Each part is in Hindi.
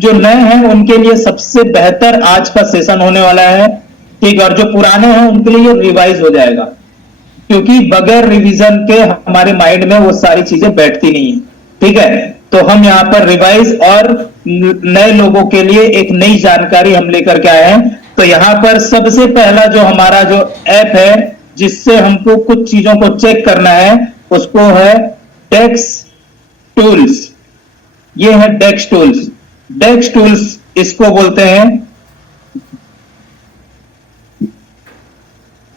जो नए हैं उनके लिए सबसे बेहतर आज का सेशन होने वाला है, ठीक। और जो पुराने हैं उनके लिए रिवाइज हो जाएगा, क्योंकि बगैर रिवीजन के हमारे माइंड में वो सारी चीजें बैठती नहीं है, ठीक है। तो हम यहाँ पर रिवाइज और नए लोगों के लिए एक नई जानकारी हम लेकर के आए हैं। तो यहाँ पर सबसे पहला जो हमारा जो ऐप है जिससे हमको कुछ चीजों को चेक करना है, उसको है डेक्स टूल्स। ये है डेक्स टूल्स। डेक्स टूल्स इसको बोलते हैं,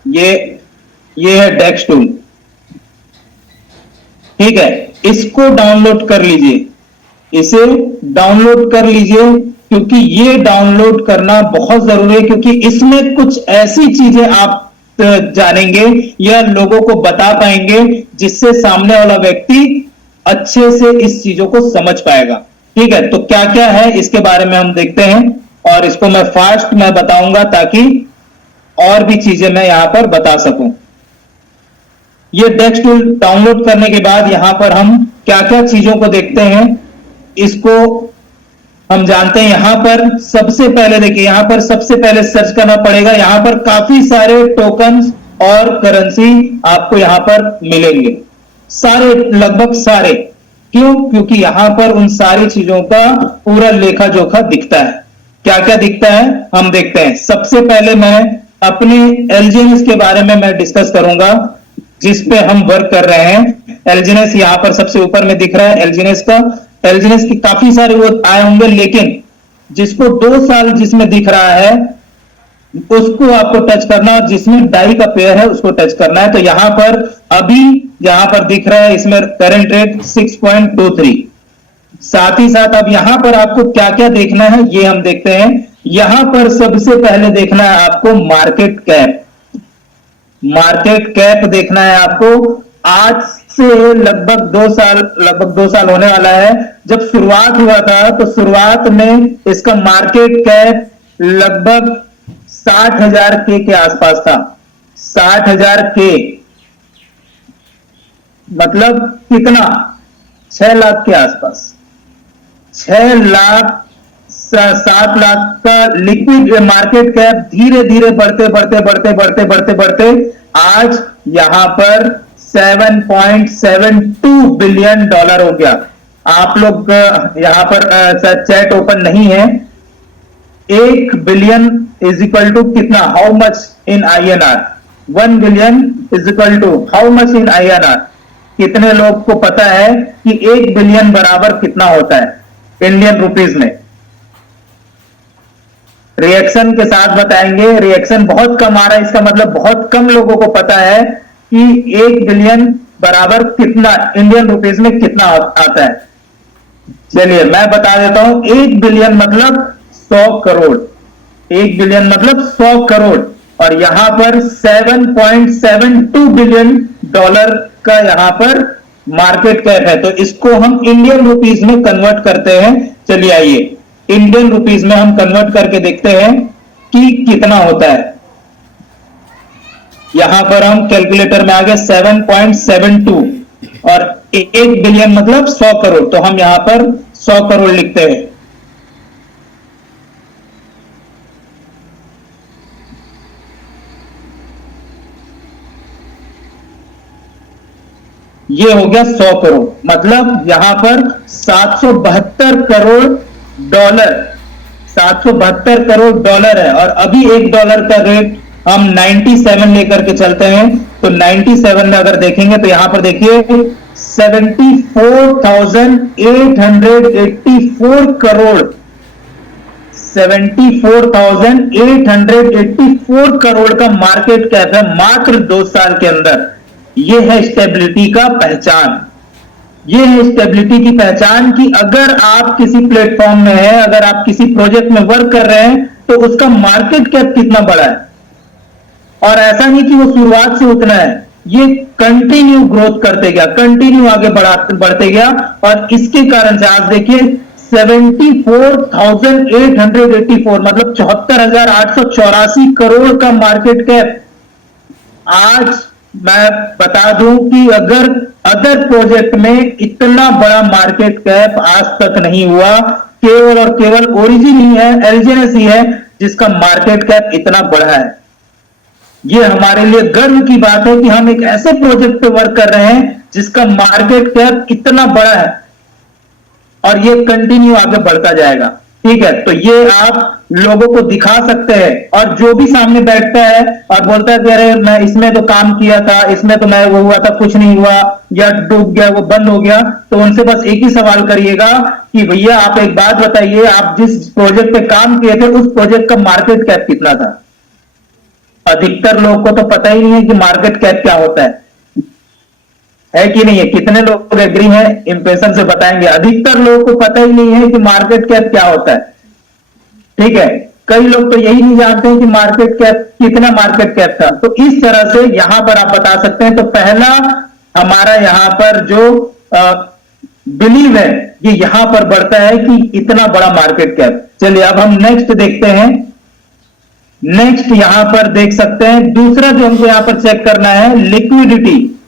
ये है डेक्स टूल, ठीक है। इसको डाउनलोड कर लीजिए, इसे डाउनलोड कर लीजिए, क्योंकि ये डाउनलोड करना बहुत जरूरी है, क्योंकि इसमें कुछ ऐसी चीजें आप जानेंगे या लोगों को बता पाएंगे जिससे सामने वाला व्यक्ति अच्छे से इस चीजों को समझ पाएगा, ठीक है। तो क्या क्या है इसके बारे में हम देखते हैं, और इसको मैं फास्ट में बताऊंगा ताकि और भी चीजें मैं यहां पर बता सकूं। ये डेक्स टूल डाउनलोड करने के बाद यहां पर हम क्या क्या चीजों को देखते हैं, इसको हम जानते हैं। यहां पर सबसे पहले देखिए, यहां पर सबसे पहले सर्च करना पड़ेगा। यहां पर काफी सारे टोकन्स और करेंसी आपको यहां पर मिलेंगे, सारे, लगभग सारे। क्यों? क्योंकि यहां पर उन सारी चीजों का पूरा लेखा जोखा दिखता है। क्या क्या दिखता है हम देखते हैं। सबसे पहले मैं अपने एलजीएनएस के बारे में मैं डिस्कस करूंगा, जिस पे हम वर्क कर रहे हैं। एलजीएनएस यहां पर सबसे ऊपर में दिख रहा है एलजीएनएस का। एलजीएनएस की काफी सारे वो आए होंगे, लेकिन जिसको 2 साल जिसमें दिख रहा है उसको आपको टच करना, और जिसमें डाई का पेयर है उसको टच करना है। तो यहां पर अभी यहां पर दिख रहा है, इसमें करंट रेट 6.23। साथ ही साथ अब यहां पर आपको क्या क्या देखना है ये हम देखते हैं। यहां पर सबसे पहले देखना है आपको मार्केट कैप। मार्केट कैप देखना है आपको। आज से लगभग 2 साल होने वाला है। जब शुरुआत हुआ था तो शुरुआत में इसका मार्केट कैप लगभग 60,000 के आसपास था। 60,000 के मतलब कितना? 6 लाख के आसपास। 6 लाख 7 लाख का लिक्विड मार्केट कैप धीरे धीरे बढ़ते बढ़ते बढ़ते बढ़ते बढ़ते बढ़ते आज यहां पर $7.72 बिलियन हो गया। आप लोग यहां पर चैट ओपन नहीं है। 1 बिलियन इज इक्वल टू कितना? How much in INR? 1 billion is equal to how much in INR? कितने लोग को पता है कि 1 बिलियन बराबर कितना होता है इंडियन रुपीज में? रिएक्शन के साथ बताएंगे। रिएक्शन बहुत कम आ रहा है, इसका मतलब बहुत कम लोगों को पता है कि 1 बिलियन बराबर कितना इंडियन रुपीज में कितना आता है। चलिए मैं बता देता हूं। 1 बिलियन मतलब 100 करोड़। 1 बिलियन मतलब 100 करोड़, और यहां पर $7.72 बिलियन का यहां पर मार्केट कैप है। तो इसको हम इंडियन रुपीज में कन्वर्ट करते हैं। चलिए आइए इंडियन रुपीज में हम कन्वर्ट करके देखते हैं कि कितना होता है। यहां पर हम कैलकुलेटर में आ गए 7.72, और 1 बिलियन मतलब 100 करोड़। तो हम यहां पर 100 करोड़ लिखते हैं। ये हो गया 100 करोड़, मतलब यहां पर $772 करोड़। 772 करोड़ डॉलर है। और अभी $1 का रेट हम 97 लेकर के चलते हैं। तो 97 में अगर देखेंगे तो यहां पर देखिए 74,884 करोड़। 74,884 करोड़ का मार्केट कैप है मात्र 2 साल के अंदर। यह है स्टेबिलिटी का पहचान। ये है स्टेबिलिटी की पहचान कि अगर आप किसी प्लेटफॉर्म में हैं, अगर आप किसी प्रोजेक्ट में वर्क कर रहे हैं, तो उसका मार्केट कैप कितना बड़ा है। और ऐसा नहीं कि वो शुरुआत से उतना है, ये कंटिन्यू ग्रोथ करते गया, कंटिन्यू आगे बढ़ते गया। और इसके कारण से आज देखिए 74,884 मतलब 74,884 करोड़ का मार्केट कैप। आज मैं बता दूं कि अगर अदर प्रोजेक्ट में इतना बड़ा मार्केट कैप आज तक नहीं हुआ, केवल और केवल ओरिजिन ही है, एलजीएनएस ही है जिसका मार्केट कैप इतना बड़ा है। ये हमारे लिए गर्व की बात है कि हम एक ऐसे प्रोजेक्ट पे वर्क कर रहे हैं जिसका मार्केट कैप इतना बड़ा है और ये कंटिन्यू आगे बढ़ता जाएगा। ठीक है, तो ये आप लोगों को दिखा सकते हैं, और जो भी सामने बैठता है और बोलता है कि अरे मैं इसमें तो काम किया था, इसमें तो मैं वो हुआ था, कुछ नहीं हुआ, या डूब गया, वो बंद हो गया, तो उनसे बस एक ही सवाल करिएगा कि भैया आप एक बात बताइए, आप जिस प्रोजेक्ट पे काम किए थे उस प्रोजेक्ट का मार्केट कैप कितना था? अधिकतर लोगों को तो पता ही नहीं है कि मार्केट कैप क्या होता है कि नहीं है? कितने लोग एग्री हैं? इंप्रेशन से बताएंगे। अधिकतर लोगों को पता ही नहीं है कि मार्केट कैप क्या होता है। ठीक है, कई लोग तो यही नहीं जानते हैं कि मार्केट कैप कितना मार्केट कैप था। तो इस तरह से यहां पर आप बता सकते हैं। तो पहला हमारा यहां पर जो बिलीव है ये यहां पर बढ़ता है कि इतना बड़ा मार्केट कैप। चलिए अब हम नेक्स्ट देखते हैं। नेक्स्ट यहां पर देख सकते हैं, दूसरा जो हमको यहां पर चेक करना है लिक्विडिटी।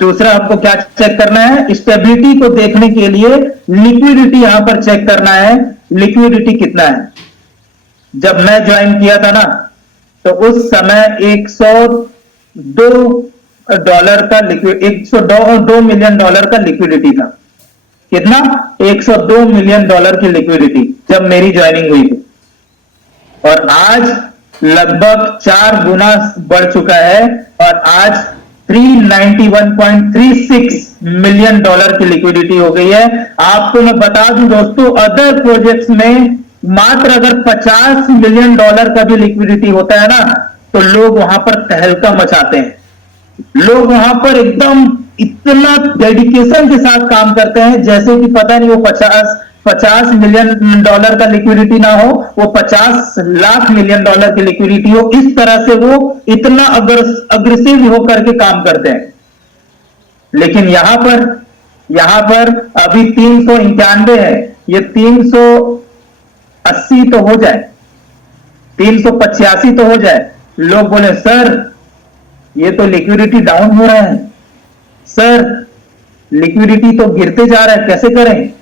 दूसरा हमको क्या चेक करना है? स्टेबिलिटी को देखने के लिए लिक्विडिटी यहां पर चेक करना है। लिक्विडिटी कितना है? जब मैं ज्वाइन किया था ना तो उस समय $102 का लिक्विड, $102 मिलियन का लिक्विडिटी था। कितना? $102 मिलियन की लिक्विडिटी जब मेरी ज्वाइनिंग हुई थी, और आज लगभग 4 गुना बढ़ चुका है, और आज $391.36 मिलियन की लिक्विडिटी हो गई है। आपको मैं बता दूं दोस्तों, अदर प्रोजेक्ट्स में मात्र अगर $50 मिलियन का भी लिक्विडिटी होता है ना तो लोग वहां पर तहलका मचाते हैं। लोग वहां पर एकदम इतना डेडिकेशन के साथ काम करते हैं जैसे कि पता नहीं वो 50 मिलियन का लिक्विडिटी ना हो, वो 50 लाख मिलियन की लिक्विडिटी हो। इस तरह से वो इतना अग्रेसिव होकर के काम करते हैं। लेकिन यहां पर अभी 391 है, ये 380 तो हो जाए, 385 तो हो जाए। लोग बोले सर ये तो लिक्विडिटी डाउन हो रहा है, सर लिक्विडिटी तो गिरते जा रहा है, कैसे करें?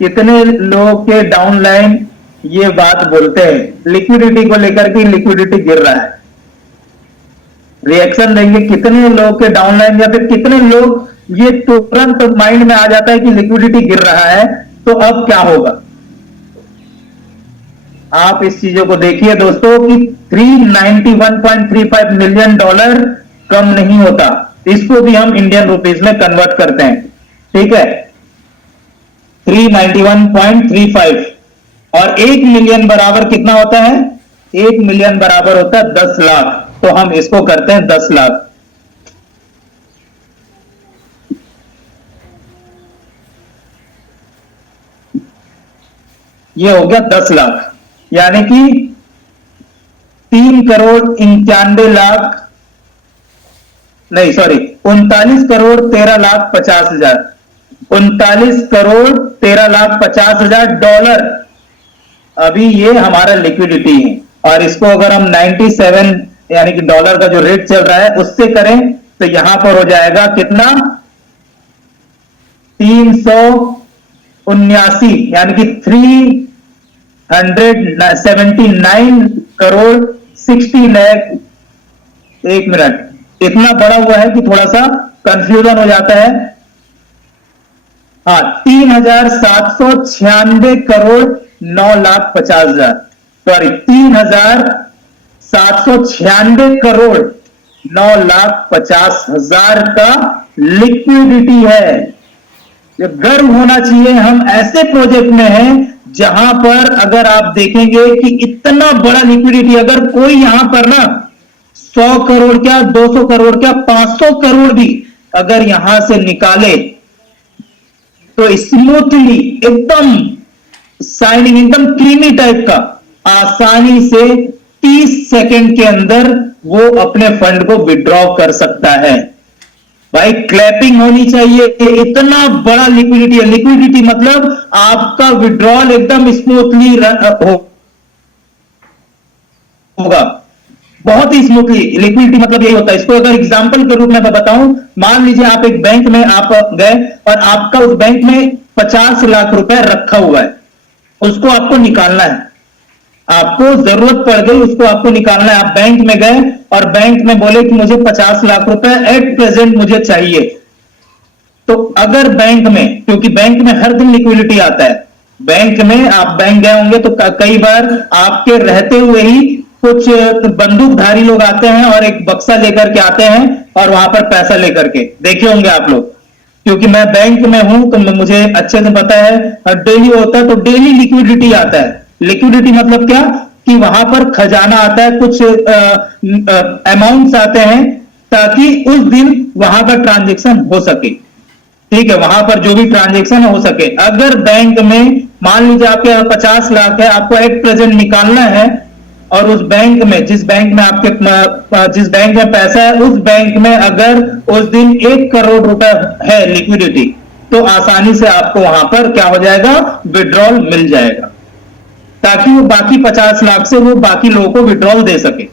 कितने लोग के डाउनलाइन ये बात बोलते हैं लिक्विडिटी को लेकर के, लिक्विडिटी गिर रहा है। रिएक्शन देंगे कितने लोग के डाउनलाइन, या फिर कितने लोग ये तुरंत माइंड में आ जाता है कि लिक्विडिटी गिर रहा है तो अब क्या होगा? आप इस चीजों को देखिए दोस्तों कि $391.35 मिलियन कम नहीं होता। इसको भी हम इंडियन रुपीस में कन्वर्ट करते हैं। ठीक है, 391.35, और 1 मिलियन बराबर कितना होता है? 1 मिलियन बराबर होता है 10 लाख। तो हम इसको करते हैं 10 लाख। ये हो गया 10 लाख, यानी कि 39,13,50,000 $39,13,50,000 अभी ये हमारा लिक्विडिटी है। और इसको अगर हम 97 यानी कि डॉलर का जो रेट चल रहा है उससे करें तो यहां पर हो जाएगा कितना? 379, यानी कि 379 करोड़ 60 लाख। एक मिनट, इतना बड़ा हुआ है कि थोड़ा सा कंफ्यूजन हो जाता है। हाँ, 3,796 करोड़ 9,50,000, सॉरी 3,796 करोड़ 9,50,000 का लिक्विडिटी है। ये गर्व होना चाहिए, हम ऐसे प्रोजेक्ट में हैं जहां पर अगर आप देखेंगे कि इतना बड़ा लिक्विडिटी, अगर कोई यहां पर ना 100 करोड़ क्या, 200 करोड़ क्या, 500 करोड़ भी अगर यहां से निकाले तो स्मूथली एकदम साइनिंग, एकदम क्रीमी टाइप का, आसानी से 30 सेकंड के अंदर वो अपने फंड को विड्रॉ कर सकता है। भाई क्लैपिंग होनी चाहिए, इतना बड़ा लिक्विडिटी है। लिक्विडिटी मतलब आपका विड्रॉल एकदम स्मूथली होगा, बहुत ही स्मूथली। लिक्विडिटी मतलब यही होता है। इसको अगर एग्जांपल के रूप में मैं बताऊं, मान लीजिए आप एक बैंक में आप गए और आपका उस बैंक में 50 लाख रुपए रखा हुआ है। उसको आपको निकालना है। आपको जरूरत पड़ गई, उसको आपको निकालना है। आप बैंक में गए और बैंक में बोले कि मुझे 50 लाख रुपए एट प्रेजेंट मुझे चाहिए, तो अगर बैंक में, क्योंकि बैंक में हर दिन लिक्विडिटी आता है, बैंक में आप बैंक गए होंगे तो कई बार आपके रहते हुए ही कुछ बंदूकधारी लोग आते हैं और एक बक्सा लेकर के आते हैं और वहां पर पैसा लेकर के, देखे होंगे आप लोग। क्योंकि मैं बैंक में हूं तो मुझे अच्छे से पता है, हर डेली होता है तो डेली लिक्विडिटी आता है। लिक्विडिटी मतलब क्या, कि वहां पर खजाना आता है, कुछ अमाउंट्स आते हैं ताकि उस दिन वहां का ट्रांजेक्शन हो सके। ठीक है, वहां पर जो भी ट्रांजेक्शन हो सके। अगर बैंक में मान लीजिए आपके 50 लाख है, आपको एट प्रेजेंट निकालना है, और उस बैंक में, जिस बैंक में पैसा है, उस बैंक में अगर उस दिन 1 करोड़ रुपए है लिक्विडिटी, तो आसानी से आपको वहां पर क्या हो जाएगा, विड्रॉल मिल जाएगा, ताकि वो बाकी 50 लाख से वो बाकी लोगों को विड्रॉल दे सके।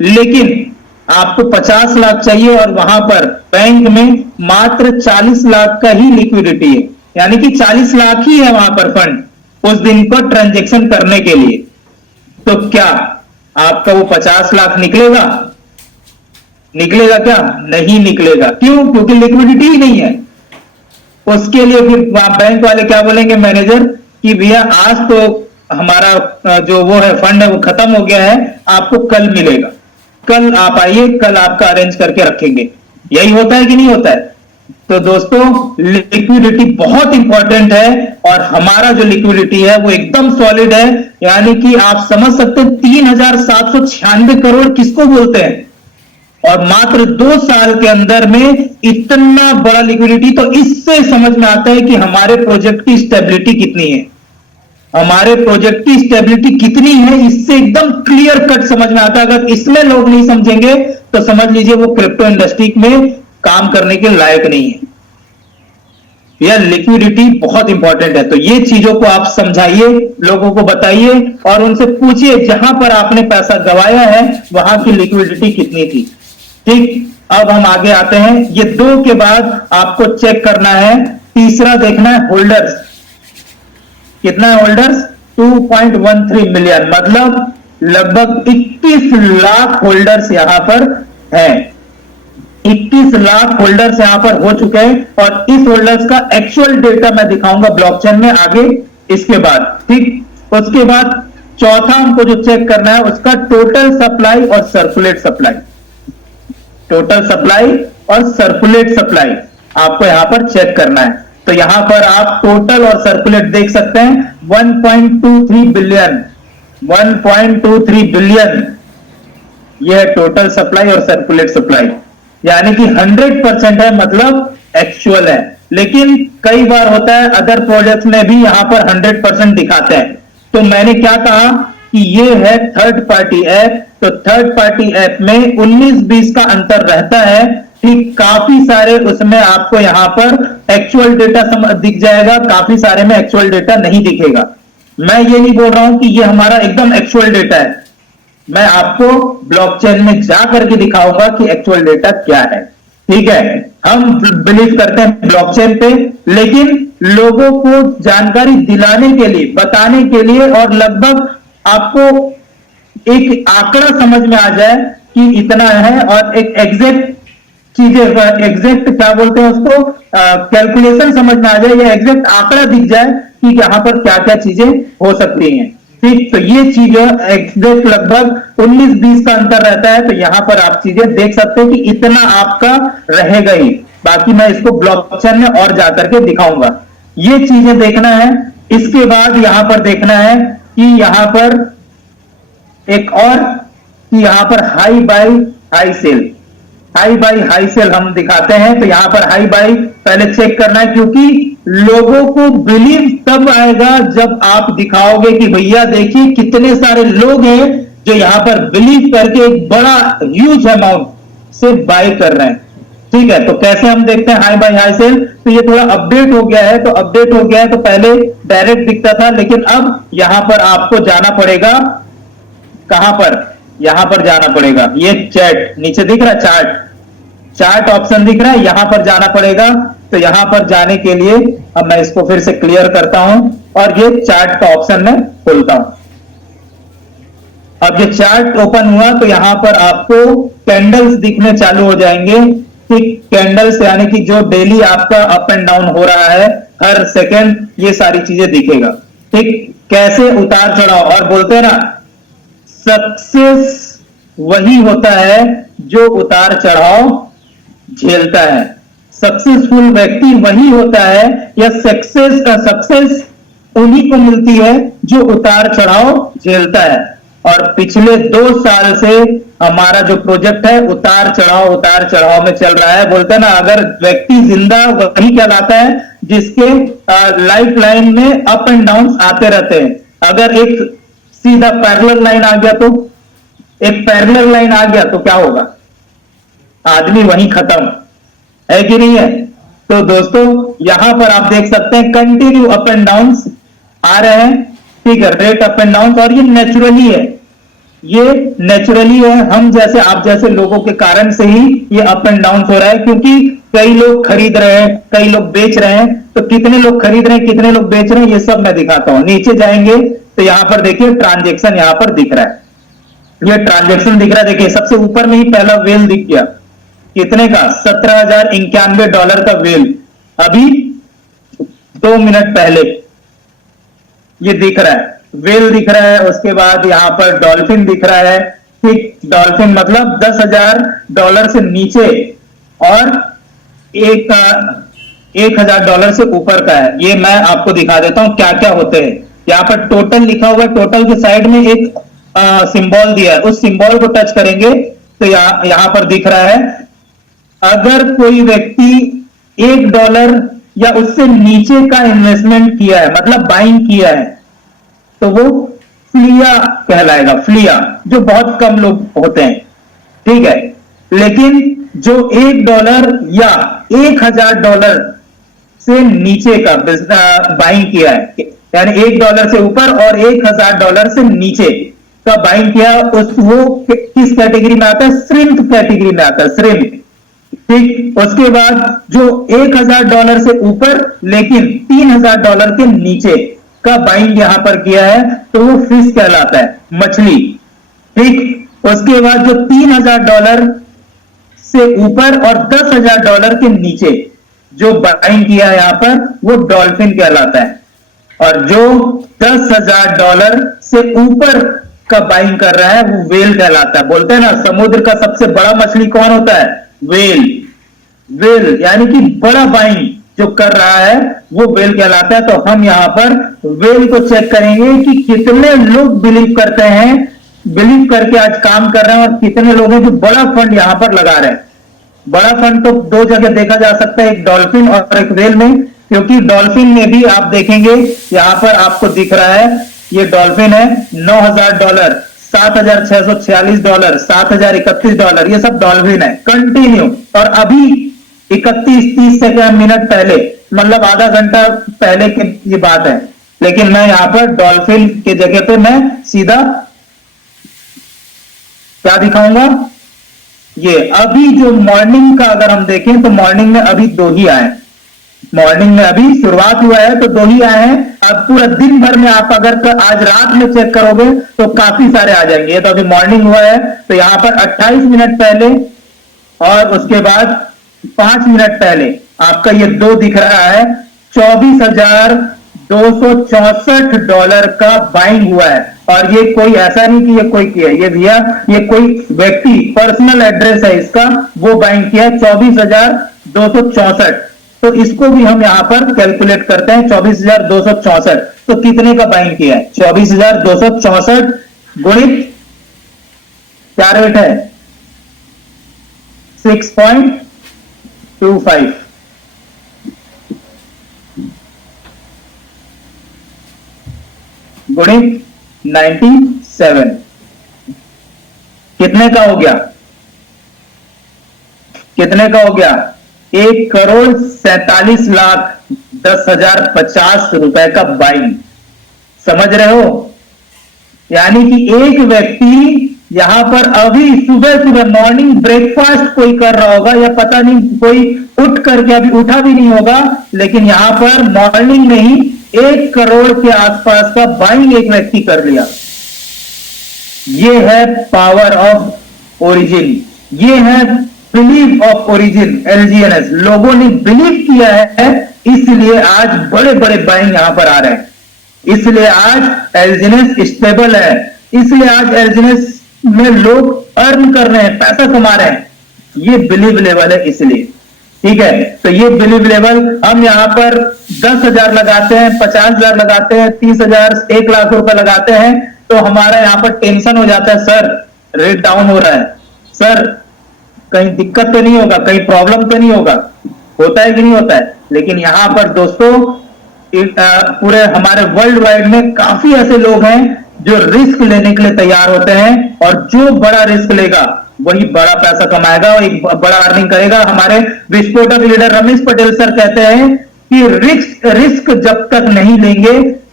लेकिन आपको 50 लाख चाहिए और वहां पर बैंक में मात्र 40 लाख का ही लिक्विडिटी है, यानी कि 40 लाख ही है वहां पर फंड उस दिन का ट्रांजैक्शन करने के लिए। तो क्या आपका वो 50 लाख निकलेगा? निकलेगा क्या? नहीं निकलेगा। क्यों? क्योंकि लिक्विडिटी ही नहीं है। उसके लिए फिर बैंक वाले क्या बोलेंगे, मैनेजर, कि भैया आज तो हमारा जो वो है फंड है वो खत्म हो गया है, आपको कल मिलेगा, कल आप आइए, कल आपका अरेंज करके रखेंगे। यही होता है कि नहीं होता है? तो दोस्तों, लिक्विडिटी बहुत इंपॉर्टेंट है, और हमारा जो लिक्विडिटी है वो एकदम सॉलिड है। यानी कि आप समझ सकते हैं 3,796 करोड़ किसको बोलते हैं, और मात्र 2 साल के अंदर में इतना बड़ा लिक्विडिटी। तो इससे समझ में आता है कि हमारे प्रोजेक्ट की स्टेबिलिटी कितनी है, हमारे प्रोजेक्ट की स्टेबिलिटी कितनी है, इससे एकदम क्लियर कट समझ में आता है। अगर इसमें लोग नहीं समझेंगे तो समझ लीजिए वो क्रिप्टो इंडस्ट्री में काम करने के लायक नहीं है। यह लिक्विडिटी बहुत इंपॉर्टेंट है। तो ये चीजों को आप समझाइए, लोगों को बताइए, और उनसे पूछिए जहां पर आपने पैसा गवाया है वहां की लिक्विडिटी कितनी थी। ठीक, अब हम आगे आते हैं। ये 2 के बाद आपको चेक करना है, तीसरा देखना है होल्डर्स। कितना है होल्डर्स? 2.13 मिलियन, मतलब लगभग 21 लाख होल्डर्स यहां पर हैं। 21 लाख होल्डर्स यहां पर हो चुके हैं, और इस होल्डर्स का एक्चुअल डेटा मैं दिखाऊंगा ब्लॉकचेन में आगे इसके बाद। ठीक, उसके बाद चौथा हमको जो चेक करना है उसका टोटल सप्लाई और सर्कुलेट सप्लाई। टोटल सप्लाई और सर्कुलेट सप्लाई आपको यहां पर चेक करना है। तो यहां पर आप टोटल और सर्कुलेट देख सकते हैं, 1.23 बिलियन, 1.23 बिलियन, यह टोटल सप्लाई और सर्कुलेट सप्लाई, यानी कि 100% है, मतलब एक्चुअल है। लेकिन कई बार होता है अदर प्रोजेक्ट्स में भी यहां पर 100% दिखाते हैं। तो मैंने क्या कहा कि ये है थर्ड पार्टी ऐप, तो थर्ड पार्टी ऐप में 19-20 का अंतर रहता है। ठीक, काफी सारे उसमें आपको यहां पर एक्चुअल डेटा दिख जाएगा, काफी सारे में एक्चुअल डेटा नहीं दिखेगा। मैं ये नहीं बोल रहा हूं कि ये हमारा एकदम एक्चुअल डेटा है, मैं आपको ब्लॉकचेन में जाकर के दिखाऊंगा कि एक्चुअल डेटा क्या है। ठीक है, हम बिलीव करते हैं ब्लॉकचेन पे, लेकिन लोगों को जानकारी दिलाने के लिए, बताने के लिए, और लगभग आपको एक आंकड़ा समझ में आ जाए कि इतना है, और एक एग्जैक्ट चीजें, एग्जैक्ट क्या बोलते हैं उसको, कैलकुलेशन समझ में आ जाए, या एग्जैक्ट आंकड़ा दिख जाए कि यहां पर क्या क्या चीजें हो सकती हैं। ठीक, तो ये चीज एग्जैक्ट लगभग 19-20 का अंतर रहता है। तो यहां पर आप चीजें देख सकते हैं कि इतना आपका रहेगा ही। बाकी मैं इसको ब्लॉकचेन में और जाकर के दिखाऊंगा। ये चीजें देखना है। इसके बाद यहां पर देखना है कि यहां पर एक और, कि यहां पर high buy high sell, high buy high sell हम दिखाते हैं। तो यहां पर हाई बाई पहले चेक करना है, क्योंकि लोगों को बिलीव तब आएगा जब आप दिखाओगे कि भैया देखिए कितने सारे लोग हैं जो यहां पर बिलीव करके एक बड़ा ह्यूज अमाउंट से बाय कर रहे हैं। ठीक है, तो कैसे हम देखते हैं हाई बाई हाई सेल? तो ये थोड़ा अपडेट हो गया है, तो अपडेट हो गया है, तो पहले डायरेक्ट दिखता था, लेकिन अब यहां पर आपको जाना पड़ेगा। कहां पर? यहां पर जाना पड़ेगा। ये चैट नीचे दिख रहा है, चार्ट ऑप्शन दिख रहा है, यहां पर जाना पड़ेगा। तो यहां पर जाने के लिए अब मैं इसको फिर से क्लियर करता हूं और ये चार्ट का ऑप्शन में खोलता हूं। अब ये चार्ट ओपन हुआ तो यहां पर आपको कैंडल्स दिखने चालू हो जाएंगे। ठीक, कैंडल्स यानी कि जो डेली आपका अप एंड डाउन हो रहा है हर सेकंड, ये सारी चीजें दिखेगा। ठीक, कैसे उतार चढ़ाव, और बोलते हैं ना सक्सेस वही होता है जो उतार चढ़ाव झेलता है। सक्सेसफुल व्यक्ति वही होता है, या सक्सेस उन्हीं को मिलती है जो उतार चढ़ाव झेलता है। और पिछले 2 साल से हमारा जो प्रोजेक्ट है उतार चढ़ाव में चल रहा है। बोलते हैं ना अगर व्यक्ति जिंदा वही कहलाता है जिसके लाइफ लाइन में अप एंड डाउन आते रहते हैं। अगर एक सीधा पैरेलल लाइन आ गया तो क्या होगा? आदमी वहीं खत्म, है कि नहीं है? तो दोस्तों यहां पर आप देख सकते हैं कंटिन्यू अप एंड डाउन आ रहे हैं। ठीक है, रेट अप एंड डाउन, और ये नेचुरली है। हम जैसे आप जैसे लोगों के कारण से ही ये अप एंड डाउन हो रहा है, क्योंकि कई लोग खरीद रहे हैं, कई लोग बेच रहे हैं। तो कितने लोग खरीद रहे हैं, कितने लोग बेच रहे हैं, ये सब मैं दिखाता हूं। नीचे जाएंगे तो यहां पर देखिए ट्रांजेक्शन यहां पर दिख रहा है। ये ट्रांजेक्शन दिख रहा है, देखिए सबसे ऊपर में ही पहला वेल दिख गया। कितने का? $17,091 का वेल अभी 2 मिनट पहले ये दिख रहा है, वेल दिख रहा है। उसके बाद यहां पर डॉल्फिन दिख रहा है। ठीक, डॉल्फिन मतलब $10,000 से नीचे और $1,000 से ऊपर का है। ये मैं आपको दिखा देता हूं क्या क्या होते हैं। यहां पर टोटल लिखा हुआ है, टोटल के साइड में एक सिंबल दिया है, उस सिंबल को टच करेंगे तो यहां पर दिख रहा है अगर कोई व्यक्ति $1 या उससे नीचे का इन्वेस्टमेंट किया है, मतलब बाइंग किया है, तो वो फ्लिया कहलाएगा। फ्लिया जो बहुत कम लोग होते हैं, ठीक है। लेकिन जो $1 या $1,000 से नीचे का बाइंग किया है, यानी $1 से ऊपर और $1,000 से नीचे का बाइंग किया, वो किस कैटेगरी में आता है? श्रिम्प कैटेगरी में आता है, श्रिम्प। ठीक, उसके बाद जो $1,000 से ऊपर लेकिन $3,000 के नीचे का बाइंग यहां पर किया है, तो वो फिश कहलाता है, मछली। ठीक, उसके बाद जो $3,000 से ऊपर और $10,000 के नीचे जो बाइंग किया है यहां पर, वो डॉल्फिन कहलाता है। और जो $10,000 से ऊपर का बाइंग कर रहा है वो वेल कहलाता है। बोलते हैं ना समुद्र का सबसे बड़ा मछली कौन होता है? वेल। वेल यानी कि बड़ा बाइंग जो कर रहा है वो वेल कहलाता है। तो हम यहां पर वेल को चेक करेंगे कि कितने लोग बिलीव करते हैं, बिलीव करके आज काम कर रहे हैं, और कितने लोग हैं जो बड़ा फंड यहां पर लगा रहे हैं। बड़ा फंड तो 2 जगह देखा जा सकता है, एक डॉल्फिन और एक वेल में, क्योंकि डॉल्फिन में भी आप देखेंगे यहां पर आपको दिख रहा है, ये डॉल्फिन है $9,000, $7,646, $7,031, ये सब डॉल्फिन है कंटिन्यू। और अभी 31-30 सेकंड मिनट पहले, मतलब आधा घंटा पहले की ये बात है। लेकिन मैं यहां पर डॉल्फिन के जगह पे मैं सीधा क्या दिखाऊंगा? ये अभी जो मॉर्निंग का अगर हम देखें तो मॉर्निंग में अभी 2 ही आए। मॉर्निंग में अभी शुरुआत हुआ है तो 2 ही आए हैं। अब पूरा दिन भर में आप अगर आज रात में चेक करोगे तो काफी सारे आ जाएंगे। तो अभी मॉर्निंग हुआ है तो यहां पर 28 मिनट पहले और उसके बाद 5 मिनट पहले आपका ये 2 दिख रहा है। $24,264 का बाइंग हुआ है। और ये कोई ऐसा नहीं कि ये कोई किया, ये भैया ये कोई व्यक्ति पर्सनल एड्रेस है इसका, वो बाइंग किया 24,264। तो इसको भी हम यहां पर कैलकुलेट करते हैं, 24,264। तो कितने का बाइंग किया है? 24,264 गुणित क्या रेट है? 6.25 गुणित 97 कितने का हो गया? कितने का हो गया? 1,47,10,050 रुपए का बाइंग। समझ रहे हो? यानी कि एक व्यक्ति यहां पर अभी सुबह सुबह मॉर्निंग ब्रेकफास्ट कोई कर रहा होगा, या पता नहीं कोई उठ करके अभी उठा भी नहीं होगा, लेकिन यहां पर मॉर्निंग में ही 1 करोड़ के आसपास का बाइंग एक व्यक्ति कर लिया। ये है पावर ऑफ ओरिजिन, ये है बिलीव ऑफ ओरिजिन। एलजीएनएस लोगों ने बिलीव किया है, इसलिए आज बड़े बड़े बाइंग यहां पर आ रहे हैं, इसलिए आज एलजीएनएस स्टेबल है, इसलिए आज एलजीएनएस में लोग अर्न कर रहे हैं, पैसा कमा रहे हैं। ये बिलीव लेवल है, इसलिए ठीक है। तो ये बिलीव लेवल हम यहां पर 10,000 लगाते हैं, 50,000 लगाते हैं, 30,000, 1 लाख रुपए लगाते हैं, तो हमारा यहां पर टेंशन हो जाता है, सर रेट डाउन हो रहा है, सर कहीं दिक्कत तो नहीं होगा, कहीं प्रॉब्लम तो नहीं होगा, होता है कि नहीं होता है। लेकिन यहां पर दोस्तों पूरे हमारे वर्ल्ड वाइड में काफी ऐसे लोग हैं जो रिस्क लेने के लिए तैयार होते हैं, और जो बड़ा रिस्क लेगा वही बड़ा पैसा कमाएगा और एक बड़ा अर्निंग करेगा। हमारे विस्फोटक लीडर रमेश पटेल सर कहते हैं कि रिस्क जब तक नहीं लेंगे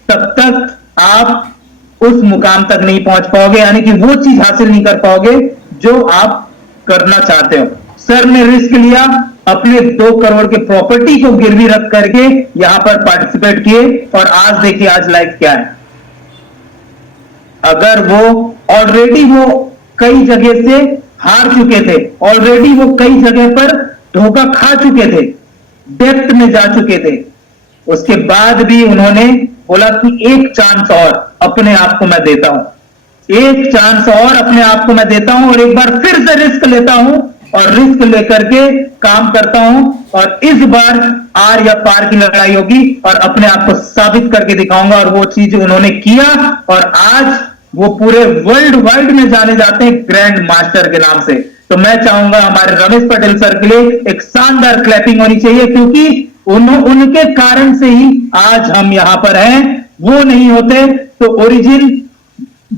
तब तक आप उस मुकाम तक नहीं पहुंच पाओगे, यानी कि वो चीज हासिल नहीं कर पाओगे जो आप करना चाहते हो। सर ने रिस्क लिया, अपने 2 करोड़ के प्रॉपर्टी को गिरवी रख करके यहां पर पार्टिसिपेट किए, और आज देखिए आज लाइफ क्या है। अगर वो ऑलरेडी वो कई जगह से हार चुके थे, ऑलरेडी वो कई जगह पर धोखा खा चुके थे, डेप्थ में जा चुके थे, उसके बाद भी उन्होंने बोला कि एक चांस और अपने आप को मैं देता हूं, एक चांस और अपने आप को मैं देता हूं, और एक बार फिर से रिस्क लेता हूं, और रिस्क लेकर के काम करता हूं, और इस बार आर या पार की लड़ाई होगी, और अपने आप को साबित करके दिखाऊंगा। और वो चीज उन्होंने किया, और आज वो पूरे वर्ल्ड वाइड में जाने जाते हैं ग्रैंड मास्टर के नाम से। तो मैं चाहूंगा हमारे रमेश पटेल सर के लिए एक शानदार क्लैपिंग होनी चाहिए, क्योंकि उनके कारण से ही आज हम यहां पर हैं। वो नहीं होते तो ओरिजिन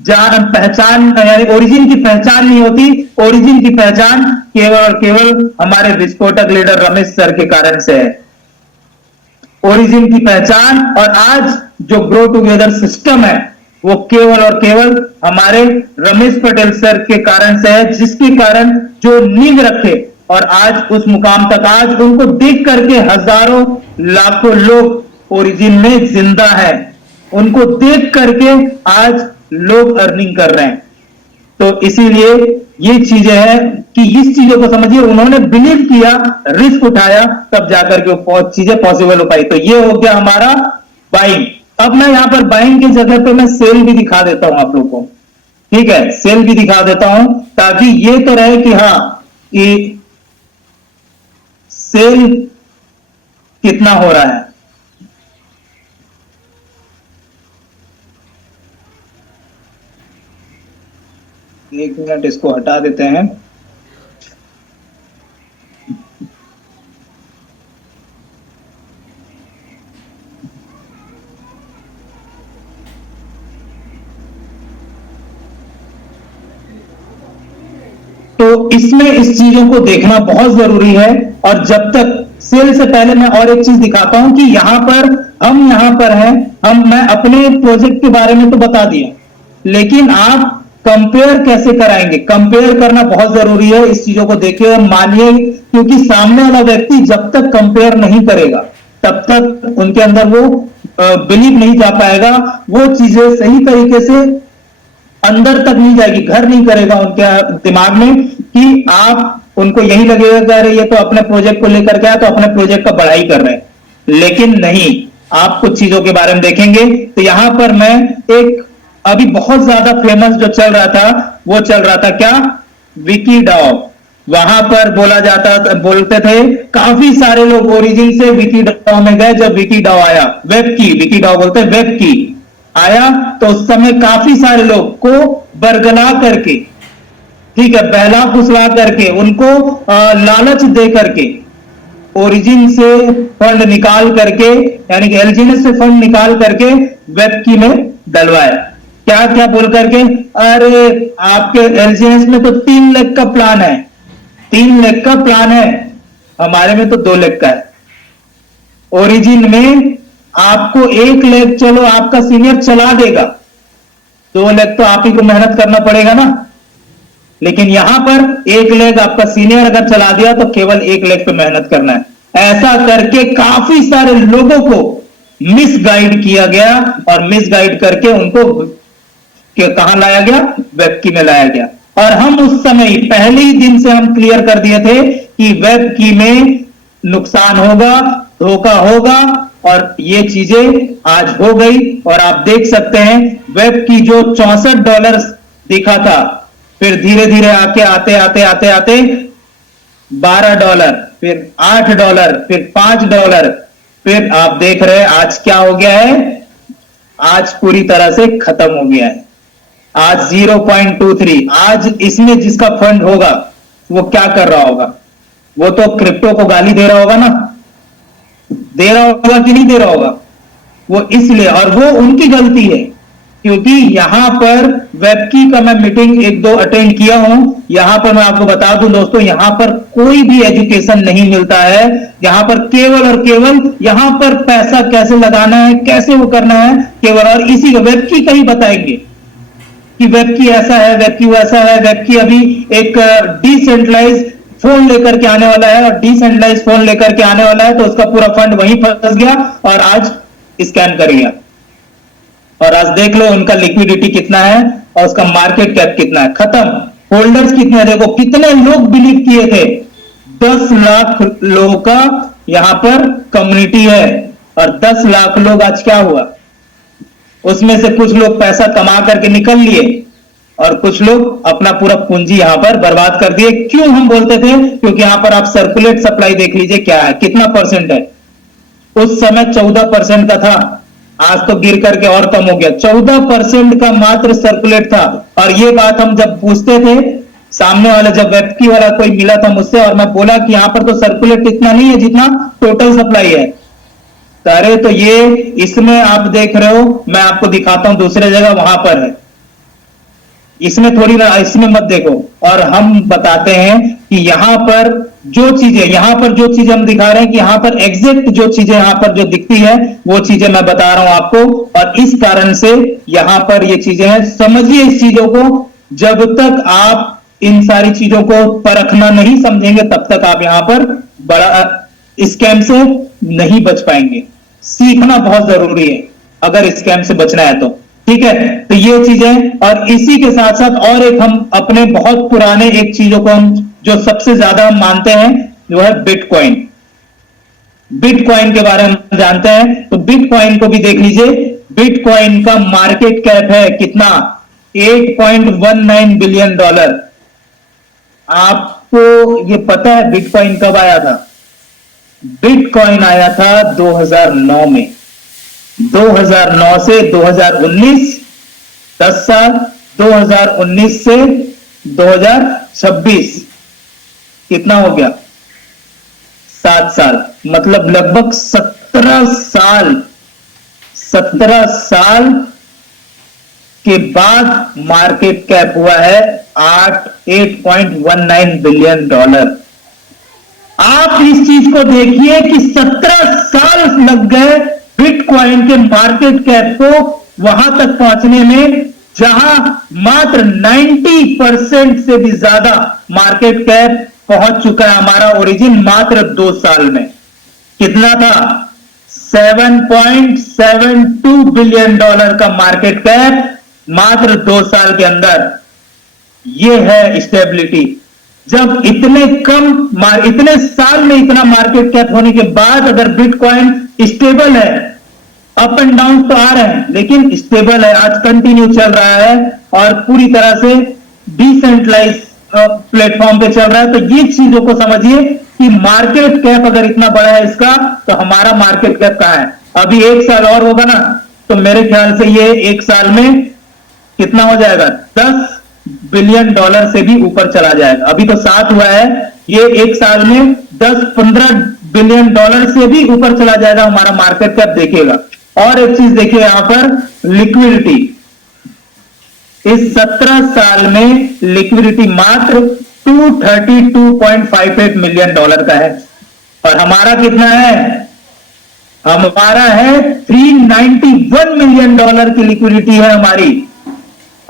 पहचान, यानी ओरिजिन की पहचान नहीं होती। ओरिजिन की पहचान केवल और केवल हमारे विस्फोटक लीडर रमेश सर के कारण से है। ओरिजिन की पहचान और आज जो ग्रो टुगेदर सिस्टम है वो केवल और केवल हमारे रमेश पटेल सर के कारण से है, जिसके कारण जो नींव रखे और आज उस मुकाम तक, आज उनको देख करके हजारों लाखों लोग ओरिजिन में जिंदा है, उनको देख करके आज लोग अर्निंग कर रहे हैं। तो इसीलिए ये चीजें हैं कि इस चीजों को समझिए, उन्होंने बिलीव किया, रिस्क उठाया, तब जाकर के वो चीजें पॉसिबल हो पाई। तो ये हो गया हमारा बाइंग। अब मैं यहां पर बाइंग की जगह पे मैं सेल भी दिखा देता हूं आप लोगों को, ठीक है, सेल भी दिखा देता हूं, ताकि ये तो रहे कि हां कि सेल कितना हो रहा है। 1 मिनट इसको हटा देते हैं। तो इसमें इस चीजों को देखना बहुत जरूरी है। और जब तक सेल से पहले मैं और एक चीज दिखाता हूं कि हम यहां पर हैं, मैं अपने प्रोजेक्ट के बारे में तो बता दिया, लेकिन आप कंपेयर कैसे कराएंगे, कंपेयर करना बहुत जरूरी है। इस चीजों को देखिए, मानिए, क्योंकि सामने वाला व्यक्ति जब तक कंपेयर नहीं करेगा तब तक उनके अंदर वो बिलीव नहीं जा पाएगा, वो चीजें सही तरीके से अंदर तक नहीं जाएगी, घर नहीं करेगा उनके दिमाग में, कि आप उनको यही लगेगा कि अरे ये तो अपने प्रोजेक्ट को लेकर के आया, तो अपने प्रोजेक्ट का बढ़ाई कर रहे हैं। लेकिन नहीं, आप कुछ चीजों के बारे में देखेंगे। तो यहां पर मैं एक अभी बहुत ज्यादा फेमस जो चल रहा था, वो चल रहा था क्या, विकीडाओ। वहां पर बोलते थे काफी सारे लोग ओरिजिन से विकीडाओ में गए। जब विकीडाओ आया, विकीडाओ बोलते हैं, वेब की आया, तो उस समय काफी सारे लोग को बरगला करके, ठीक है, बहला फुसला करके, उनको लालच दे करके ओरिजिन से फंड निकाल करके, यानी कि एलजीएनएस से फंड निकाल करके वेबकी में डलवाया। क्या क्या बोल करके, अरे आपके एलजीएनएस में तो 3 लाख का प्लान है, 3 लाख का प्लान है, हमारे में तो 2 लाख का है। ओरिजिन में आपको 1 लाख, चलो आपका सीनियर चला देगा, 2 लाख तो आप ही को मेहनत करना पड़ेगा ना। लेकिन यहां पर एक लेग आपका सीनियर अगर चला दिया तो केवल एक लेग पे मेहनत करना है। ऐसा करके काफी सारे लोगों को मिसगाइड किया गया और मिसगाइड करके उनको कहां लाया गया, वेब की में लाया गया। और हम उस समय पहले ही दिन से हम क्लियर कर दिए थे कि वेब की में नुकसान होगा, धोखा होगा, और ये चीजें आज हो गई। और आप देख सकते हैं वेब की जो $64 दिखा था, फिर धीरे धीरे आके आते आते आते आते $12, फिर $8, फिर $5, फिर आप देख रहे हैं आज क्या हो गया है, आज पूरी तरह से खत्म हो गया है। आज 0.23। आज इसमें जिसका फंड होगा वो क्या कर रहा होगा, वो तो क्रिप्टो को गाली दे रहा होगा ना, दे रहा होगा कि नहीं दे रहा होगा, वो इसलिए, और वो उनकी गलती है क्योंकि यहां पर वेबकी का मैं मीटिंग एक दो अटेंड किया हूं। यहां पर मैं आपको बता दूं दोस्तों, यहां पर कोई भी एजुकेशन नहीं मिलता है। यहां पर केवल और केवल यहां पर पैसा कैसे लगाना है, कैसे वो करना है केवल, और इसी को वेबकी का ही बताएंगे कि वेबकी ऐसा है, वेबकी वैसा है। वेबकी अभी एक डिसेंट्रलाइज फोन लेकर के आने वाला है, और डिसेंट्रलाइज फोन लेकर के आने वाला है तो उसका पूरा फंड वहीं फंस गया और आज स्कैम कर गया। और आज देख लो उनका लिक्विडिटी कितना है और उसका मार्केट कैप कितना है, खत्म। होल्डर्स कितने हैं देखो, कितने लोग बिलीव किए थे, 10 लाख लोगों का यहां पर कम्युनिटी है, और 10 लाख लोग आज क्या हुआ, उसमें से कुछ लोग पैसा कमा करके निकल लिए और कुछ लोग अपना पूरा पूंजी यहां पर बर्बाद कर दिए। क्यों हम बोलते थे, क्योंकि यहां पर आप सर्कुलेट सप्लाई देख लीजिए क्या है, कितना परसेंट है। उस समय 14% का था, आज तो गिर करके और कम हो गया। 14% का मात्र सर्कुलेट था। और ये बात हम जब पूछते थे सामने वाला, जब वेबकी वाला कोई मिला था मुझसे और मैं बोला कि यहां पर तो सर्कुलेट इतना नहीं है जितना टोटल सप्लाई है, अरे तो ये इसमें आप देख रहे हो, मैं आपको दिखाता हूं दूसरे जगह वहां पर है, इसमें थोड़ी ना, इसमें मत देखो। और हम बताते हैं कि यहां पर जो चीजें हम दिखा रहे हैं कि यहां पर एग्जैक्ट जो चीजें यहां पर जो दिखती है वो चीजें मैं बता रहा हूं आपको, और इस कारण से यहां पर ये चीजें हैं। समझिए इस चीजों को, जब तक आप इन सारी चीजों को परखना नहीं समझेंगे तब तक आप यहां पर बड़ा स्कैम से नहीं बच पाएंगे। सीखना बहुत जरूरी है अगर स्कैम से बचना है तो, ठीक है। तो ये चीजें, और इसी के साथ साथ और एक हम अपने बहुत पुराने एक चीजों को हम जो सबसे ज्यादा हम मानते हैं वो है बिटकॉइन। बिटकॉइन के बारे में हम जानते हैं, तो बिटकॉइन को भी देख लीजिए। बिटकॉइन का मार्केट कैप है कितना, $8.19 बिलियन। आपको ये पता है बिटकॉइन कब आया था? बिटकॉइन आया था 2009 में। 2009 से 2019 10 साल, 2019 से 2026 कितना हो गया, 7 साल, मतलब लगभग 17 साल के बाद मार्केट कैप हुआ है $8.19 बिलियन। आप इस चीज को देखिए कि 17 साल लग गए बिटकॉइन के मार्केट कैप को वहां तक पहुंचने में, जहां मात्र 90% से भी ज्यादा मार्केट कैप पहुंच चुका है हमारा ओरिजिन मात्र 2 साल में। कितना था? $7.72 बिलियन का मार्केट कैप मात्र 2 साल के अंदर। यह है स्टेबिलिटी। जब इतने साल में इतना मार्केट कैप होने के बाद अगर बिटकॉइन स्टेबल है, अप एंड डाउन तो आ रहे हैं लेकिन स्टेबल है, आज कंटिन्यू चल रहा है और पूरी तरह से डिसेंट्रलाइज प्लेटफॉर्म पे चल रहा है, तो ये चीजों को समझिए कि मार्केट कैप अगर इतना बड़ा है इसका, तो हमारा मार्केट कैप कहां है? अभी 1 साल और होगा ना, तो मेरे ख्याल से ये 1 साल में कितना हो जाएगा, $10 बिलियन से भी ऊपर चला जाएगा। अभी तो 7 हुआ है, ये 1 साल में 10-15 बिलियन से भी ऊपर चला जाएगा हमारा मार्केट कैप। देखिएगा और एक चीज देखिए यहां पर लिक्विडिटी, इस 17 साल में लिक्विडिटी मात्र $232.58 मिलियन का है, और हमारा कितना है? हमारा है $391 मिलियन की लिक्विडिटी है हमारी।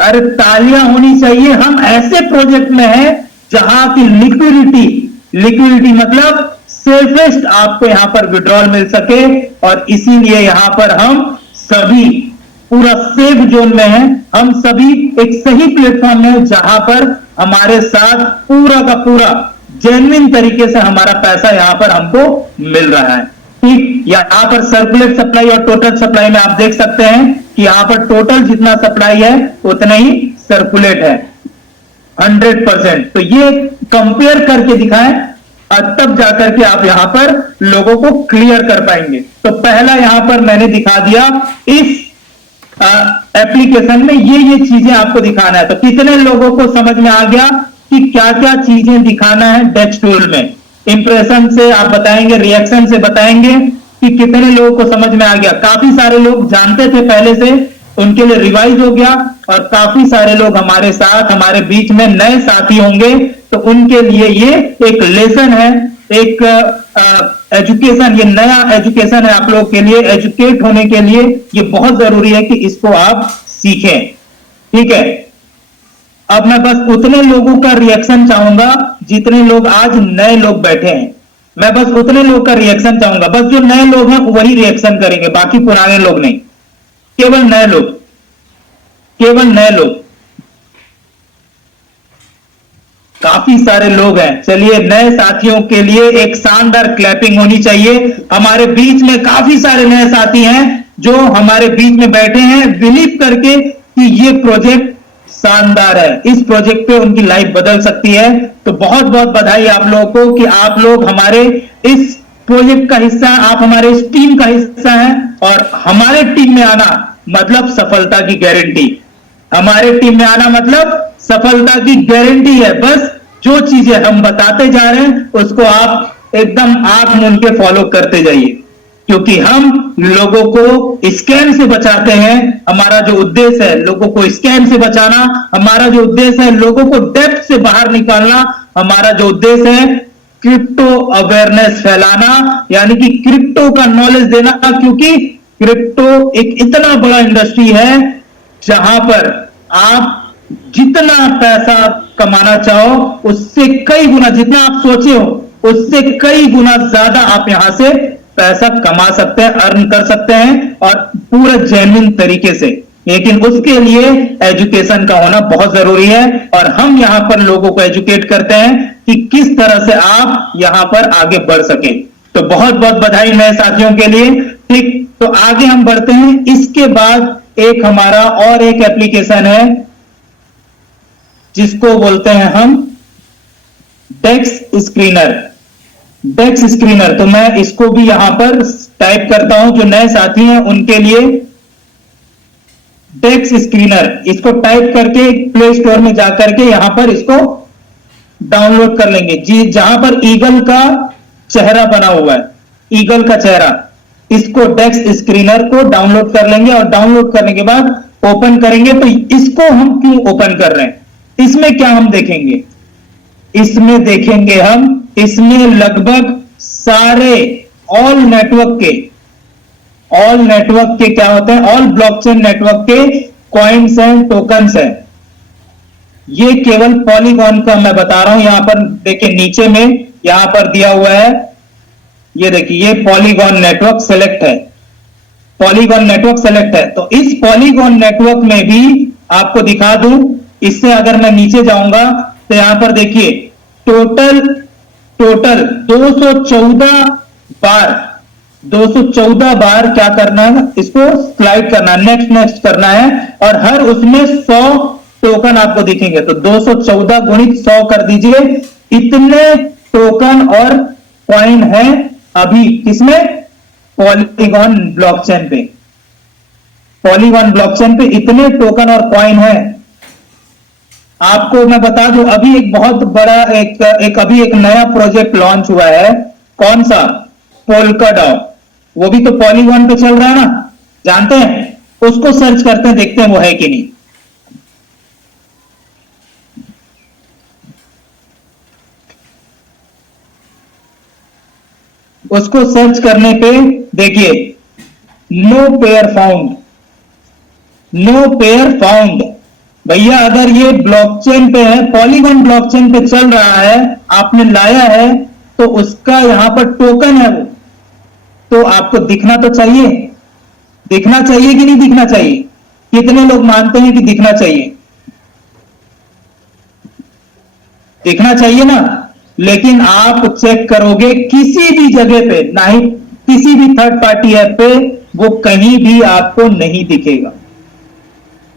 अरे तालियां होनी चाहिए। हम ऐसे प्रोजेक्ट में हैं जहां की लिक्विडिटी, लिक्विडिटी मतलब सेफेस्ट आपको यहां पर विड्रॉल मिल सके, और इसीलिए यहां पर हम सभी पूरा सेफ जोन में हैं। हम सभी एक सही प्लेटफॉर्म में हैं जहां पर हमारे साथ पूरा का पूरा जेन्युइन तरीके से हमारा पैसा यहां पर हमको मिल रहा है। ठीक, यहां पर सर्कुलेट सप्लाई और टोटल सप्लाई में आप देख सकते हैं कि यहां पर टोटल जितना सप्लाई है उतना ही सर्कुलेट है 100%। तो ये कंपेयर करके दिखाएं, तब जाकर के आप यहां पर लोगों को क्लियर कर पाएंगे। तो पहला यहां पर मैंने दिखा दिया, इस एप्लीकेशन में ये चीजें आपको दिखाना है। तो कितने लोगों को समझ में आ गया कि क्या क्या चीजें दिखाना है डेक्स टूल में? इंप्रेशन से आप बताएंगे, रिएक्शन से बताएंगे कि कितने लोगों को समझ में आ गया। काफी सारे लोग जानते थे पहले से, उनके लिए रिवाइज हो गया, और काफी सारे लोग हमारे साथ हमारे बीच में नए साथी होंगे, तो उनके लिए ये एक लेसन है, एक एजुकेशन, ये नया एजुकेशन है आप लोगों के लिए। एजुकेट होने के लिए ये बहुत जरूरी है कि इसको आप सीखें। ठीक है, अब मैं बस उतने लोगों का रिएक्शन चाहूंगा जितने लोग आज नए लोग बैठे हैं। मैं बस उतने लोग का रिएक्शन चाहूंगा, बस जो नए लोग हैं वही रिएक्शन करेंगे, बाकी पुराने लोग नहीं। केवल नए लोग, केवल नए लोग। काफी सारे लोग हैं। चलिए, नए साथियों के लिए एक शानदार क्लैपिंग होनी चाहिए। हमारे बीच में काफी सारे नए साथी हैं जो हमारे बीच में बैठे हैं बिलीव करके कि ये प्रोजेक्ट शानदार है, इस प्रोजेक्ट पे उनकी लाइफ बदल सकती है। तो बहुत बहुत बधाई आप लोगों को कि आप लोग हमारे इस प्रोजेक्ट का हिस्सा, आप हमारे इस टीम का हिस्सा हैं, और हमारे टीम में आना मतलब सफलता की गारंटी। हमारे टीम में आना मतलब सफलता की गारंटी है। बस जो चीजें हम बताते जा रहे हैं उसको आप एकदम आंख मूंद के फॉलो करते जाइए, क्योंकि हम लोगों को स्कैम से बचाते हैं। हमारा जो उद्देश्य है लोगों को स्कैम से बचाना, हमारा जो उद्देश्य है लोगों को डेप्थ से बाहर निकालना, हमारा जो उद्देश्य है क्रिप्टो अवेयरनेस फैलाना, यानी कि क्रिप्टो का नॉलेज देना। क्योंकि क्रिप्टो एक इतना बड़ा इंडस्ट्री है जहां पर आप जितना पैसा कमाना चाहो उससे कई गुना, जितना आप सोचे हो उससे कई गुना ज्यादा आप यहां से पैसा कमा सकते हैं, अर्न कर सकते हैं, और पूरा जेन्युइन तरीके से। लेकिन उसके लिए एजुकेशन का होना बहुत जरूरी है, और हम यहां पर लोगों को एजुकेट करते हैं कि किस तरह से आप यहां पर आगे बढ़ सके। तो बहुत बहुत बधाई नए साथियों के लिए। ठीक, तो आगे हम बढ़ते हैं। इसके बाद एक हमारा और एक एप्लीकेशन है जिसको बोलते हैं हम डेक्स स्क्रीनर। डेक्स स्क्रीनर, तो मैं इसको भी यहां पर टाइप करता हूं, जो नए साथी हैं उनके लिए डेक्स स्क्रीनर, इसको टाइप करके प्ले स्टोर में जाकर के यहां पर इसको डाउनलोड कर लेंगे। जी, जहां पर ईगल का चेहरा बना हुआ है, ईगल का चेहरा, इसको डेक्स स्क्रीनर को डाउनलोड कर लेंगे, और डाउनलोड करने के बाद ओपन करेंगे। तो इसको हम क्यों ओपन कर रहे हैं, इसमें क्या हम देखेंगे? इसमें देखेंगे हम, इसमें लगभग सारे ऑल नेटवर्क के क्या होते हैं, ऑल ब्लॉकचेन नेटवर्क के कॉइन्स हैं, टोकन्स हैं। ये केवल पॉलीगॉन का मैं बता रहा हूं। यहां पर देखिए नीचे में यहां पर दिया हुआ है, ये देखिए, ये पॉलीगॉन नेटवर्क सेलेक्ट है, पॉलीगॉन नेटवर्क सेलेक्ट है। तो इस पॉलीगॉन नेटवर्क में भी आपको दिखा दूं, इससे अगर मैं नीचे जाऊंगा तो यहां पर देखिए टोटल 214 बार क्या करना है, इसको स्लाइड करना है, नेक्स्ट करना है, और हर उसमें 100 टोकन आपको दिखेंगे। तो 214 गुणित 100 कर दीजिए, इतने टोकन और कॉइन है अभी किसमें, पॉलीगॉन ब्लॉकचेन पे। पॉलीगॉन ब्लॉकचेन पे इतने टोकन और कॉइन है। आपको मैं बता दूं, अभी एक बहुत बड़ा अभी एक नया प्रोजेक्ट लॉन्च हुआ है। कौन सा? पोल्काडॉ। वो भी तो पॉलीगॉन पे चल रहा है ना, जानते हैं? उसको सर्च करते हैं, देखते हैं वो है कि नहीं। उसको सर्च करने पे देखिए, no pair found, no pair found. भैया अगर ये ब्लॉकचेन पे है, पॉलीगॉन ब्लॉकचेन पे चल रहा है, आपने लाया है, तो उसका यहां पर टोकन है वो, तो आपको दिखना तो चाहिए, दिखना चाहिए कि नहीं दिखना चाहिए? कितने लोग मानते हैं कि दिखना चाहिए? दिखना चाहिए ना। लेकिन आप चेक करोगे किसी भी जगह पे, ना ही किसी भी थर्ड पार्टी ऐप पे वो कहीं भी आपको नहीं दिखेगा।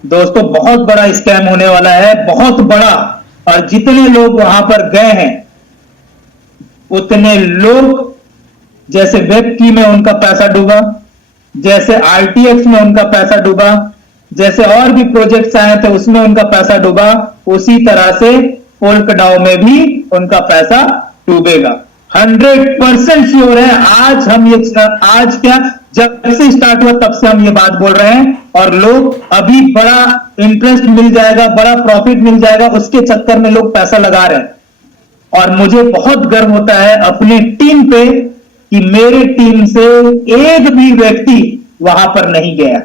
दोस्तों बहुत बड़ा स्कैम होने वाला है, बहुत बड़ा। और जितने लोग वहां पर गए हैं, उतने लोग, जैसे वेब की में उनका पैसा डूबा, जैसे आरटीएक्स में उनका पैसा डूबा, जैसे और भी प्रोजेक्ट्स आए थे उसमें उनका पैसा डूबा, उसी तरह से पोल्काडॉ में भी उनका पैसा डूबेगा। 100% श्योर है। आज हम ये, आज क्या, जब से स्टार्ट हुआ तब से हम ये बात बोल रहे हैं, और लोग अभी बड़ा इंटरेस्ट मिल जाएगा, बड़ा प्रॉफिट मिल जाएगा, उसके चक्कर में लोग पैसा लगा रहे हैं। और मुझे बहुत गर्व होता है अपनी टीम पे कि मेरे टीम से एक भी व्यक्ति वहां पर नहीं गया।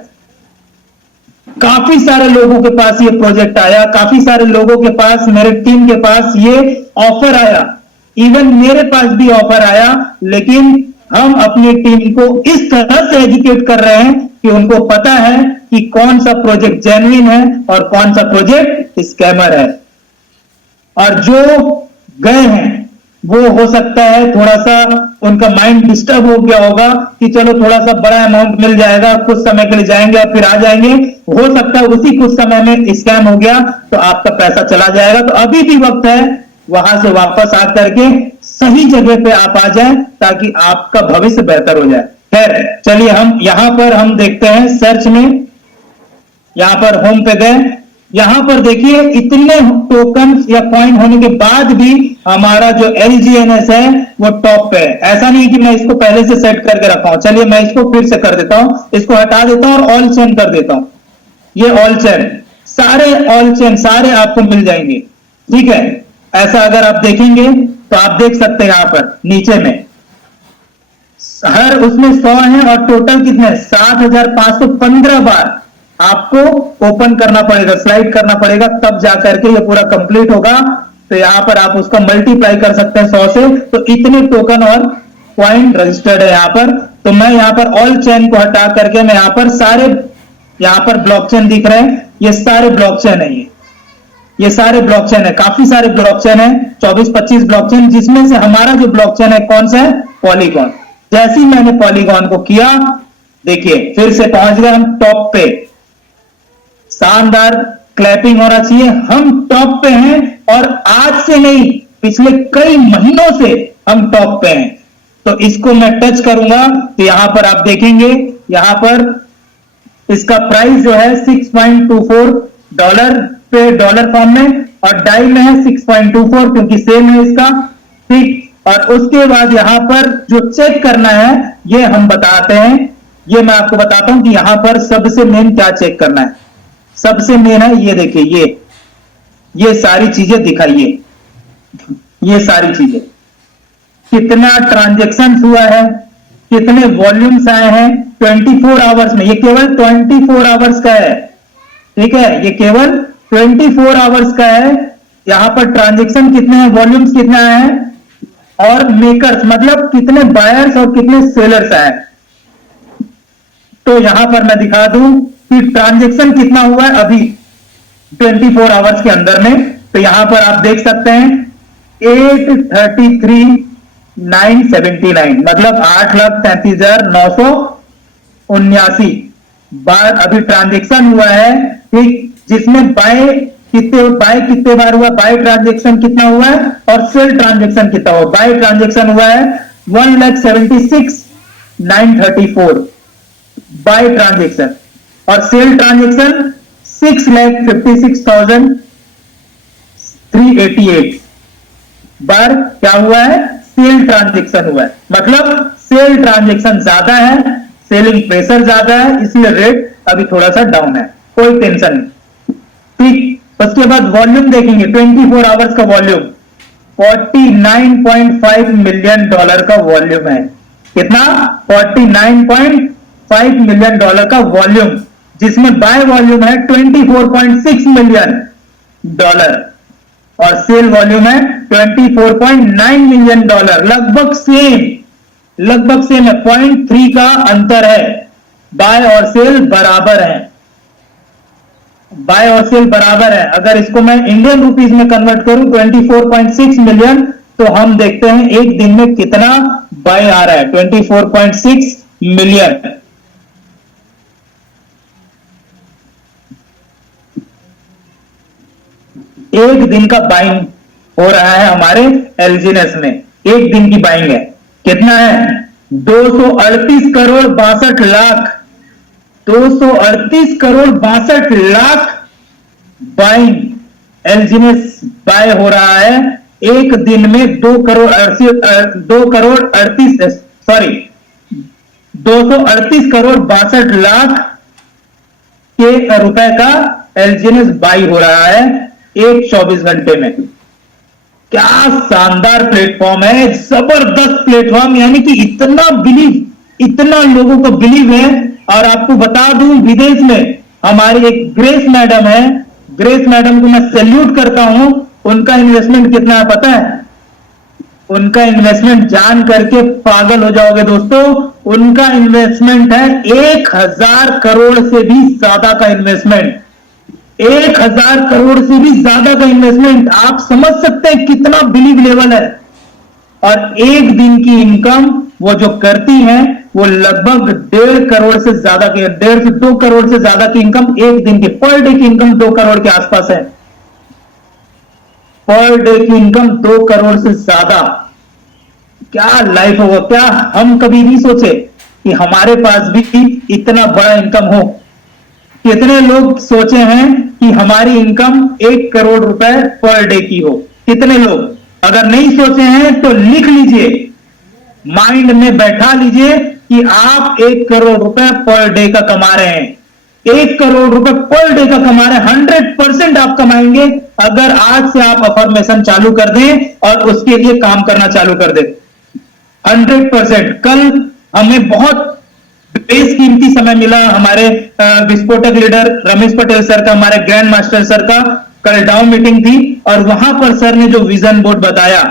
काफी सारे लोगों के पास ये प्रोजेक्ट आया, काफी सारे लोगों के पास, मेरे टीम के पास ये ऑफर आया, इवन मेरे पास भी ऑफर आया, लेकिन हम अपनी टीम को इस तरह से एजुकेट कर रहे हैं कि उनको पता है कि कौन सा प्रोजेक्ट जेन्युइन है और कौन सा प्रोजेक्ट स्कैमर है। और जो गए हैं वो हो सकता है थोड़ा सा उनका माइंड डिस्टर्ब हो गया होगा कि चलो थोड़ा सा बड़ा अमाउंट मिल जाएगा, कुछ समय के लिए जाएंगे और फिर आ जाएंगे। हो सकता है उसी कुछ समय में स्कैम हो गया तो आपका पैसा चला जाएगा। तो अभी भी वक्त है वहां से वापस आकर के सही जगह पे आप आ जाएं ताकि आपका भविष्य बेहतर हो जाए। खैर चलिए, हम यहां पर हम देखते हैं सर्च में, यहां पर होम पे गए, यहां पर देखिए इतने टोकन या कॉइन होने के बाद भी हमारा जो LGNS है वो टॉप पे है। ऐसा नहीं कि मैं इसको पहले से सेट करके रखा हूं। चलिए मैं इसको फिर से कर देता हूं, इसको हटा देता हूं और ऑल चेन कर देता हूं। ये ऑल चेन, सारे ऑल चेन सारे आपको मिल जाएंगे। ठीक है, ऐसा अगर आप देखेंगे तो आप देख सकते हैं यहां पर नीचे में हर उसमें 100 है और टोटल कितने 7515 बार आपको ओपन करना पड़ेगा, स्लाइड करना पड़ेगा, तब जाकर के ये पूरा कंप्लीट होगा। तो यहां पर आप उसका मल्टीप्लाई कर सकते हैं 100 से। तो इतने टोकन और पॉइंट रजिस्टर्ड है यहां पर। तो मैं यहां पर ऑल चेन को हटा करके मैं यहां पर सारे, यहां पर ब्लॉकचेन दिख रहे हैं, ये सारे ब्लॉकचेन है, ये सारे ब्लॉकचेन है, काफी सारे ब्लॉकचेन है, 24-25 ब्लॉकचेन, जिसमें से हमारा जो ब्लॉकचेन है कौन सा है, पॉलीगॉन। जैसे ही मैंने पॉलीगॉन को किया, देखिए फिर से पहुंच गए हम टॉप पे। शानदार क्लैपिंग होना चाहिए। हम टॉप पे हैं और आज से नहीं, पिछले कई महीनों से हम टॉप पे हैं। तो इसको मैं टच करूंगा तो यहां पर आप देखेंगे, यहां पर इसका प्राइस जो है $6.24 पे डॉलर फॉर्म में, और डाई में है 6.24 क्योंकि सेम है इसका। ठीक, और उसके बाद यहां पर जो चेक करना है ये हम बताते हैं, ये मैं आपको बताता हूं कि यहां पर सबसे मेन क्या चेक करना है। सबसे मेन है ये देखिए, ये सारी चीजें दिखाइए, ये सारी चीजें, कितना ट्रांजैक्शन हुआ है, कितने वॉल्यूम्स आए हैं 24 आवर्स में। ये केवल 24 आवर्स का है, ठीक है, ये केवल 24 आवर्स का है। यहां पर ट्रांजैक्शन कितने हैं, वॉल्यूम्स कितने आए हैं, और मेकर्स मतलब कितने बायर्स और कितने सेलर्स आए। तो यहां पर मैं दिखा दूं कि ट्रांजैक्शन कितना हुआ है अभी 24 आवर्स के अंदर में। तो यहां पर आप देख सकते हैं 833,979 मतलब 8,37,979 बार अभी ट्रांजैक्शन हुआ है। ठीक, जिसमें बाय कितने बार हुआ, बाय ट्रांजैक्शन कितना हुआ है और सेल ट्रांजैक्शन कितना हुआ। बाय ट्रांजैक्शन हुआ है 1,76,934 बाय ट्रांजैक्शन, और सेल ट्रांजैक्शन 6,56,388 बार क्या हुआ है, सेल ट्रांजैक्शन हुआ है। मतलब सेल ट्रांजैक्शन ज्यादा है, सेलिंग प्रेशर ज्यादा है, इसलिए रेट अभी थोड़ा सा डाउन है, कोई टेंशन नहीं। ठीक, उसके बाद वॉल्यूम देखेंगे, 24 आवर्स का वॉल्यूम $49.5 मिलियन का वॉल्यूम है। कितना, $49.5 मिलियन का वॉल्यूम, जिसमें बाय वॉल्यूम है $24.6 मिलियन और सेल वॉल्यूम है $24.9 मिलियन। लगभग सेम है, 0.3 का अंतर है। बाय और सेल बराबर है, बाय और सेल बराबर है। अगर इसको मैं इंडियन रुपीस में कन्वर्ट करूं 24.6 मिलियन, तो हम देखते हैं एक दिन में कितना बाय आ रहा है, 24.6 मिलियन। एक दिन का बाइंग हो रहा है हमारे एलजीनेस में, एक दिन की बाइंग है। कितना है? 238 करोड़ 62 लाख, 238 करोड़ 62 लाख बाइंग एलजीनेस बाय हो रहा है एक दिन में। 238 करोड़ 62 लाख के रुपए का एलजीनेस बाई हो रहा है एक 24 घंटे में। क्या शानदार प्लेटफॉर्म है, जबरदस्त प्लेटफॉर्म। यानी कि इतना लोगों को बिलीव है। और आपको बता दूं, विदेश में हमारी एक ग्रेस मैडम है, ग्रेस मैडम को मैं सैल्यूट करता हूं। उनका इन्वेस्टमेंट कितना है पता है? उनका इन्वेस्टमेंट जान करके पागल हो जाओगे दोस्तों। उनका इन्वेस्टमेंट है 1000 करोड़ से भी ज्यादा का इन्वेस्टमेंट, 1000 करोड़ से भी ज्यादा का इन्वेस्टमेंट। आप समझ सकते हैं कितना बिलीव लेवल है। और एक दिन की इनकम वो जो करती हैं, वो लगभग 1.5 करोड़ से ज्यादा की, 1.5 से 2 करोड़ से ज्यादा की इनकम एक दिन की, पर डे की इनकम 2 करोड़ के आसपास है। पर डे की इनकम 2 करोड़ से ज्यादा। क्या लाइफ होगा, क्या हम कभी नहीं सोचे कि हमारे पास भी इतना बड़ा इनकम हो। कितने लोग सोचे हैं कि हमारी इनकम 1 करोड़ रुपए पर डे की हो? कितने लोग? अगर नहीं सोचे हैं तो लिख लीजिए, माइंड में बैठा लीजिए कि आप 1 करोड़ रुपए पर डे का कमा रहे हैं। 1 करोड़ रुपए पर डे का कमा रहे हैं। 100% आप कमाएंगे अगर आज से आप अफर्मेशन चालू कर दें और उसके लिए काम करना चालू कर दें। 100%। कल हमें बहुत बेशकीमती समय मिला हमारे विस्फोटक लीडर रमेश पटेल सर का, हमारे ग्रैंड मास्टर सर का। कल डाउन मीटिंग थी और वहां पर सर ने जो विजन बोर्ड बताया,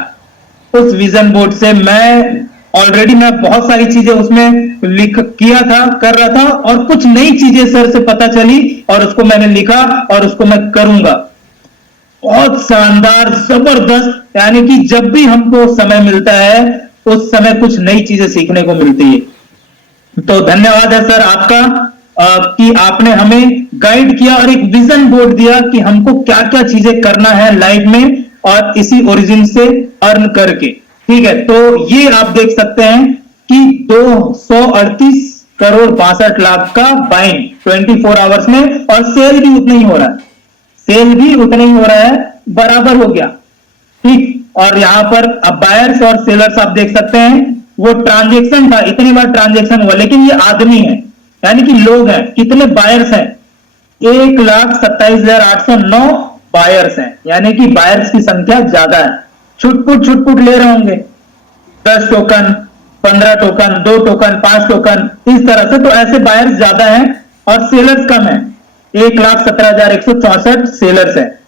उस विजन बोर्ड से मैं बहुत सारी चीजें उसमें किया था, कर रहा था, और कुछ नई चीजें सर से पता चली और उसको मैंने लिखा और उसको मैं करूंगा। बहुत शानदार, जबरदस्त। यानी कि जब भी हमको समय मिलता है उस समय कुछ नई चीजें सीखने को मिलती है। तो धन्यवाद है सर आपका कि आपने हमें गाइड किया और एक विजन बोर्ड दिया कि हमको क्या क्या चीजें करना है लाइफ में, और इसी ओरिजिन से अर्न करके। ठीक है, तो ये आप देख सकते हैं कि 238 करोड़ 62 लाख का बाइंग 24 आवर्स में, और सेल भी उतना ही हो रहा है, सेल भी उतना ही हो रहा है, बराबर हो गया। ठीक, और यहां पर अब बायर्स और सेलर्स आप देख सकते हैं, वो ट्रांजेक्शन था, इतनी बार ट्रांजेक्शन हुआ, लेकिन ये आदमी है, यानी कि लोग हैं। कितने बायर्स हैं? 1,27,809 बायर्स हैं, यानी कि बायर्स की संख्या ज्यादा है। छुटपुट ले रहे होंगे, 10 टोकन, 15 टोकन, 2 टोकन, 5 टोकन, इस तरह से। तो ऐसे बायर्स ज्यादा हैं और सेलर्स कम है। 1,17,164 सेलर्स है।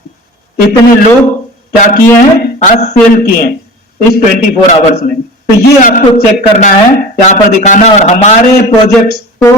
इतने लोग क्या किए हैं? आज सेल किए हैं इस 24 आवर्स में। तो ये आपको चेक करना है, यहां पर दिखाना। और हमारे प्रोजेक्ट्स को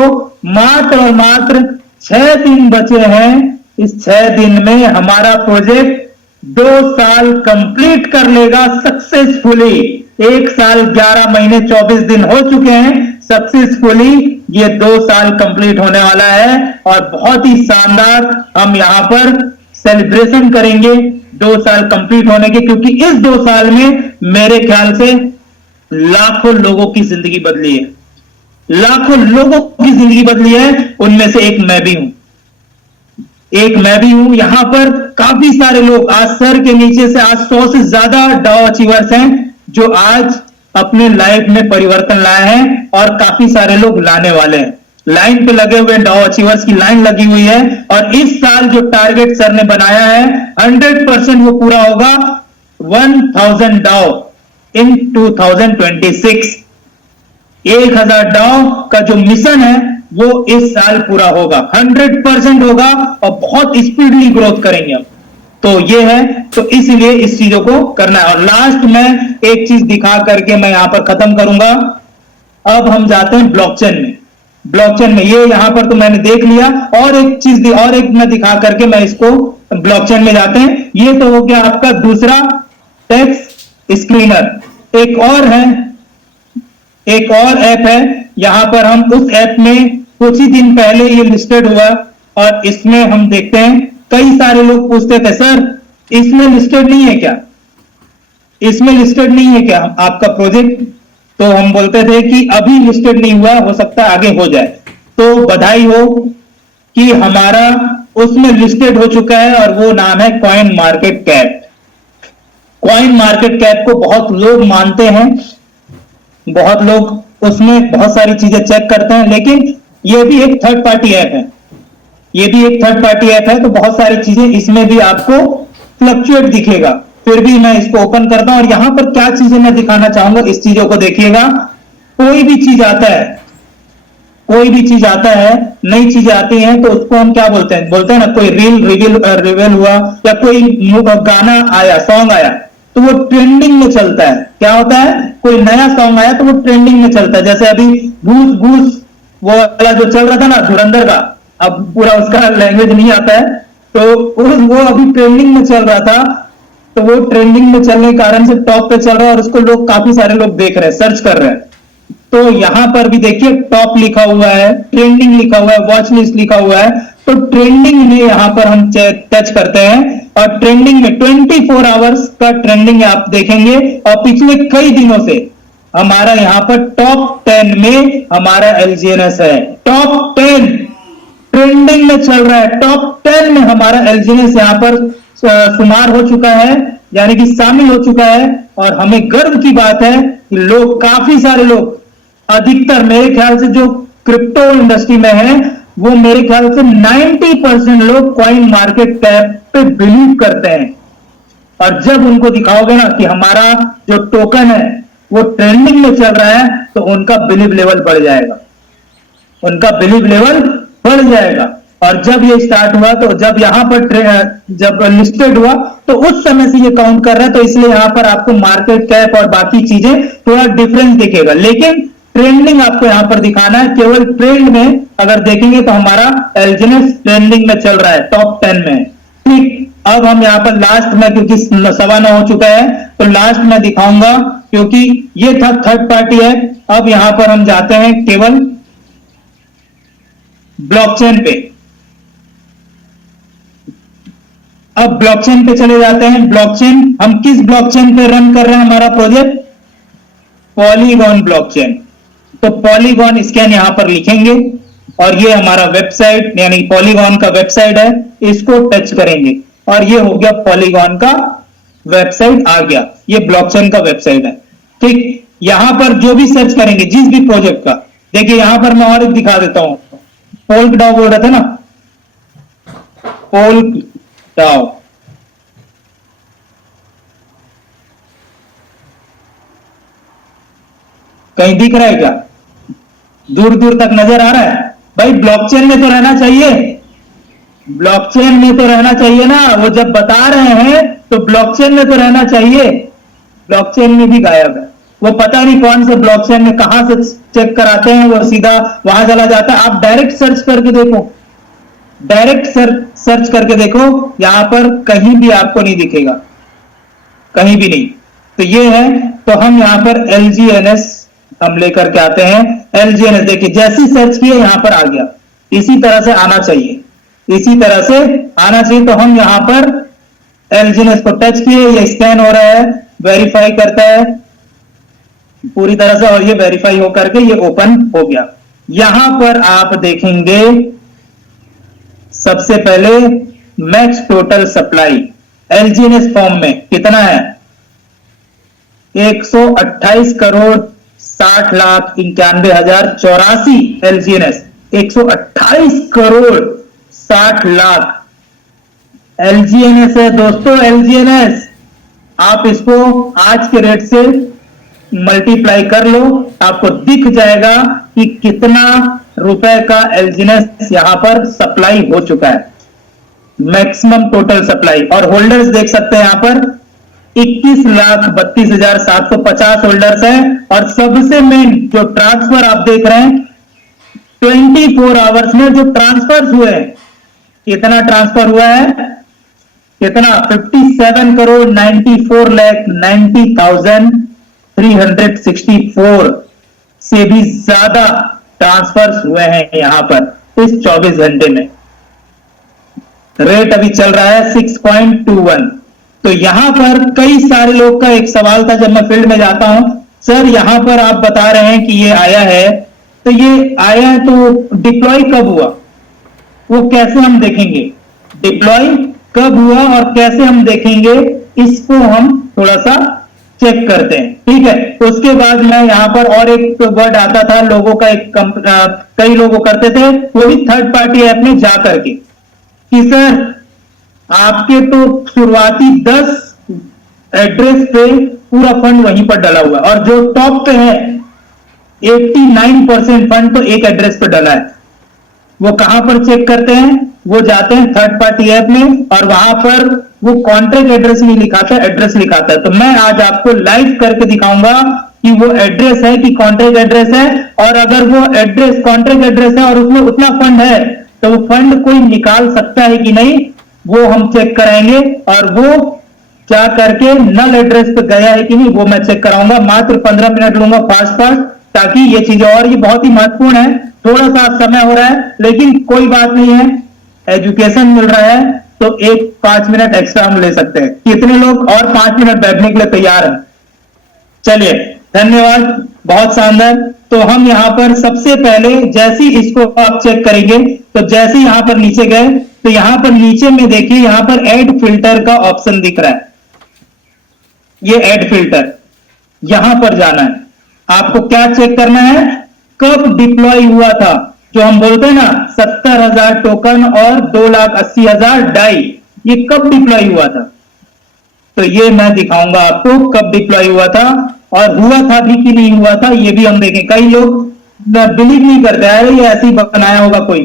मात्र और मात्र 6 दिन बचे हैं। इस 6 दिन में हमारा प्रोजेक्ट 2 साल कंप्लीट कर लेगा सक्सेसफुली। 1 साल 11 महीने 24 दिन हो चुके हैं सक्सेसफुली। ये 2 साल कंप्लीट होने वाला है और बहुत ही शानदार हम यहां पर सेलिब्रेशन करेंगे 2 साल कंप्लीट होने के, क्योंकि इस 2 साल में मेरे ख्याल से लाखों लोगों की जिंदगी बदली है, लाखों लोगों की जिंदगी बदली है। उनमें से एक मैं भी हूं। यहां पर काफी सारे लोग, आज सर के नीचे से आज 100 से ज्यादा डाउ अचीवर्स हैं जो आज अपने लाइफ में परिवर्तन लाए हैं, और काफी सारे लोग लाने वाले हैं। लाइन पे लगे हुए डाउ अचीवर्स की लाइन लगी हुई है, और इस साल जो टारगेट सर ने बनाया है 100% वो पूरा होगा। 1000 डाउ इन 2026। 1000 डाउ का जो मिशन है वो इस साल पूरा होगा, 100% होगा और बहुत स्पीडली ग्रोथ करेंगे हम। तो ये है, तो इसलिए इस चीजों को करना है। और लास्ट में एक चीज दिखा करके मैं यहां पर खत्म करूंगा। अब हम जाते हैं ब्लॉकचेन में। ब्लॉकचेन में ये यहां पर तो मैंने देख लिया, और एक चीज और एक मैं दिखा करके मैं इसको ब्लॉकचेन में जाते हैं। ये तो हो गया आपका दूसरा टैक्स स्क्रीनर। एक और है, एक और ऐप है, यहां पर हम उस ऐप में कुछ ही दिन पहले ये लिस्टेड हुआ, और इसमें हम देखते हैं कई सारे लोग पूछते थे सर इसमें लिस्टेड नहीं है क्या, इसमें लिस्टेड नहीं है क्या आपका प्रोजेक्ट। तो हम बोलते थे कि अभी लिस्टेड नहीं हुआ, हो सकता है आगे हो जाए। तो बधाई हो कि हमारा उसमें लिस्टेड हो चुका है, और वो नाम है coin market cap. Coin market cap को बहुत लोग मानते हैं, बहुत लोग उसमें बहुत सारी चीजें चेक करते हैं, लेकिन ये भी एक थर्ड पार्टी ऐप है, ये भी एक थर्ड पार्टी ऐप है। तो बहुत सारी चीजें इसमें भी आपको फ्लक्चुएट दिखेगा। फिर भी मैं इसको ओपन करता हूं, और यहां पर क्या चीजें मैं दिखाना चाहूंगा, इस चीजों को देखिएगा। कोई भी चीज आता है, कोई भी चीज आता है, नई चीजें आती हैं, तो उसको हम क्या बोलते हैं, बोलते हैं ना कोई रील रिवील हुआ, या कोई गाना आया, सॉन्ग आया, तो वो ट्रेंडिंग में चलता है। क्या होता है, कोई नया सॉन्ग आया तो वो ट्रेंडिंग में चलता है। जैसे अभी घूस घूस वो वाला जो चल रहा था ना धुरंधर का, अब पूरा उसका लैंग्वेज नहीं आता है, तो वो अभी ट्रेंडिंग में चल रहा था, तो वो ट्रेंडिंग में चलने के कारण से टॉप पे चल रहा है, और उसको लोग, काफी सारे लोग देख रहे हैं, सर्च कर रहे हैं। तो यहां पर भी देखिए टॉप लिखा हुआ है, ट्रेंडिंग लिखा हुआ है, वॉच लिस्ट लिखा हुआ है। तो ट्रेंडिंग में यहां पर हम टच करते हैं, और ट्रेंडिंग में 24 आवर्स का ट्रेंडिंग आप देखेंगे, और पिछले कई दिनों से हमारा यहां पर टॉप 10 में हमारा एलजीएनएस है। टॉप 10 ट्रेंडिंग में चल रहा है, टॉप 10 में हमारा एलजीएनएस यहां पर शुमार हो चुका है, यानी कि शामिल हो चुका है। और हमें गर्व की बात है कि लोग, काफी सारे लोग, अधिकतर मेरे ख्याल से जो क्रिप्टो इंडस्ट्री में है, वो मेरे ख्याल से 90% लोग कॉइन मार्केट कैप पे बिलीव करते हैं। और जब उनको दिखाओगे ना कि हमारा जो टोकन है वो ट्रेंडिंग में चल रहा है, तो उनका बिलीव लेवल बढ़ जाएगा, उनका बिलीव लेवल बढ़ जाएगा। और जब ये स्टार्ट हुआ, तो जब यहां पर जब लिस्टेड हुआ, तो उस समय से ये काउंट कर रहा है, तो इसलिए यहां पर आपको मार्केट कैप और बाकी चीजें थोड़ा डिफरेंस दिखेगा, लेकिन ट्रेंडिंग आपको यहां पर दिखाना है। केवल ट्रेंड में अगर देखेंगे तो हमारा एलजीएनएस ट्रेंडिंग में चल रहा है, टॉप 10 में। ठीक, अब हम यहां पर लास्ट में, क्योंकि 9:15 हो चुका है, तो लास्ट में दिखाऊंगा, क्योंकि ये था थर्ड पार्टी है। अब यहां पर हम जाते हैं केवल ब्लॉकचेन पे। अब ब्लॉकचेन पे चले जाते हैं। ब्लॉकचेन, हम किस ब्लॉकचेन पे रन कर रहे हैं हमारा प्रोजेक्ट? Polygon blockchain. तो पॉलीगॉन स्कैन यहां पर लिखेंगे, और ये हमारा वेबसाइट, यानी पॉलीगॉन का वेबसाइट है, इसको टच करेंगे, और ये हो गया पॉलीगॉन का वेबसाइट आ गया। ये ब्लॉकचेन का वेबसाइट है। ठीक, यहां पर जो भी सर्च करेंगे जिस भी प्रोजेक्ट का, देखिए यहां पर मैं और एक दिखा देता हूं, पोल्कडॉ बोल रहे थे ना, पोल्कडॉ, कहीं दिख रहा है क्या? दूर दूर तक नजर आ रहा है? भाई ब्लॉकचेन में तो रहना चाहिए, ब्लॉकचेन में तो रहना चाहिए ना, वो जब बता रहे हैं तो ब्लॉकचेन में तो रहना चाहिए। ब्लॉकचेन में भी गायब है, वो पता नहीं कौन से ब्लॉकचेन में कहां से चेक कराते हैं, वो सीधा वहां चला जाता है। आप डायरेक्ट सर्च करके देखो, डायरेक्ट सर्च करके देखो, यहां पर कहीं भी आपको नहीं दिखेगा, कहीं भी नहीं। तो ये है, तो हम यहां पर एलजीएनएस हम लेकर के आते हैं। एलजीएनएस देखिए, जैसी सर्च किए यहां पर आ गया, इसी तरह से आना चाहिए, इसी तरह से आना चाहिए। तो हम यहां पर एलजीएनएस को टच किए, ये स्कैन हो रहा है, वेरीफाई करता है पूरी तरह से, और ये वेरीफाई होकर के ये ओपन हो गया। यहां पर आप देखेंगे सबसे पहले मैक्स टोटल सप्लाई एलजीएनएस फॉर्म में कितना है, 128 करोड़ 60,91,084 एलजीएनएस, 128 करोड़ 60 लाख एलजीएनएस है दोस्तों। एलजीएनएस आप इसको आज के रेट से मल्टीप्लाई कर लो, आपको दिख जाएगा कि कितना रुपए का एलजीनेस यहां पर सप्लाई हो चुका है, मैक्सिमम टोटल सप्लाई। और होल्डर्स देख सकते हैं यहां पर 21,32,750 होल्डर्स हैं। और सबसे मेन जो ट्रांसफर आप देख रहे हैं 24 आवर्स में जो ट्रांसफर हुए हैं, कितना ट्रांसफर हुआ है, कितना 57,94,90,364 से भी ज्यादा ट्रांसफर्स हुए हैं यहां पर इस 24 घंटे में। रेट अभी चल रहा है 6.21। तो यहां पर कई सारे लोग का एक सवाल था जब मैं फील्ड में जाता हूं, सर यहां पर आप बता रहे हैं कि ये आया है, तो ये आया है तो डिप्लॉय कब हुआ, वो कैसे हम देखेंगे, डिप्लॉय कब हुआ और कैसे हम देखेंगे, इसको हम थोड़ा सा चेक करते हैं, ठीक है। उसके बाद मैं यहां पर और एक वर्ड आता था लोगों का, एक कई लोगों करते थे वो भी थर्ड पार्टी ऐप में जा करके कि सर आपके तो शुरुआती 10 एड्रेस पे पूरा फंड वहीं पर डला हुआ है और जो टॉप पे है 89% फंड तो एक एड्रेस पे डला है। वो कहां पर चेक करते हैं, वो जाते हैं थर्ड पार्टी ऐप में और वहां पर वो कॉन्ट्रैक्ट एड्रेस नहीं लिखाता, एड्रेस लिखाता है। तो मैं आज आपको लाइव करके दिखाऊंगा कि वो एड्रेस है कि कॉन्ट्रैक्ट एड्रेस है, और अगर वो एड्रेस कॉन्ट्रैक्ट एड्रेस है और उसमें उतना फंड है तो वो फंड कोई निकाल सकता है कि नहीं, वो हम चेक कराएंगे। और वो जा करके नल एड्रेस पे गया है कि नहीं वो मैं चेक कराऊंगा। मात्र 15 मिनट लूंगा फास्ट फास्ट, ताकि ये चीजें, और ये बहुत ही महत्वपूर्ण है, थोड़ा सा समय हो रहा है लेकिन कोई बात नहीं है, एजुकेशन मिल रहा है तो एक 5 मिनट एक्स्ट्रा हम ले सकते हैं। कितने लोग और 5 मिनट बैठने के लिए तैयार हैं? चलिए, धन्यवाद, बहुत शानदार। तो हम यहां पर सबसे पहले जैसे ही इसको आप चेक करेंगे तो जैसे यहां पर नीचे गए तो यहां पर नीचे में देखिए यहां पर ऐड फिल्टर का ऑप्शन दिख रहा है, ये ऐड फिल्टर, यहां पर जाना है। आपको क्या चेक करना है, कब डिप्लॉय हुआ था, जो हम बोलते हैं ना 70,000 टोकन और 2,80,000 डाई, ये कब डिप्लॉय हुआ था। तो ये मैं दिखाऊंगा आपको कब डिप्लॉय हुआ था, और हुआ था भी कि नहीं हुआ था ये भी हम देखें। कई लोग बिलीव नहीं करते हैं ये ऐसे ही बनाया होगा कोई,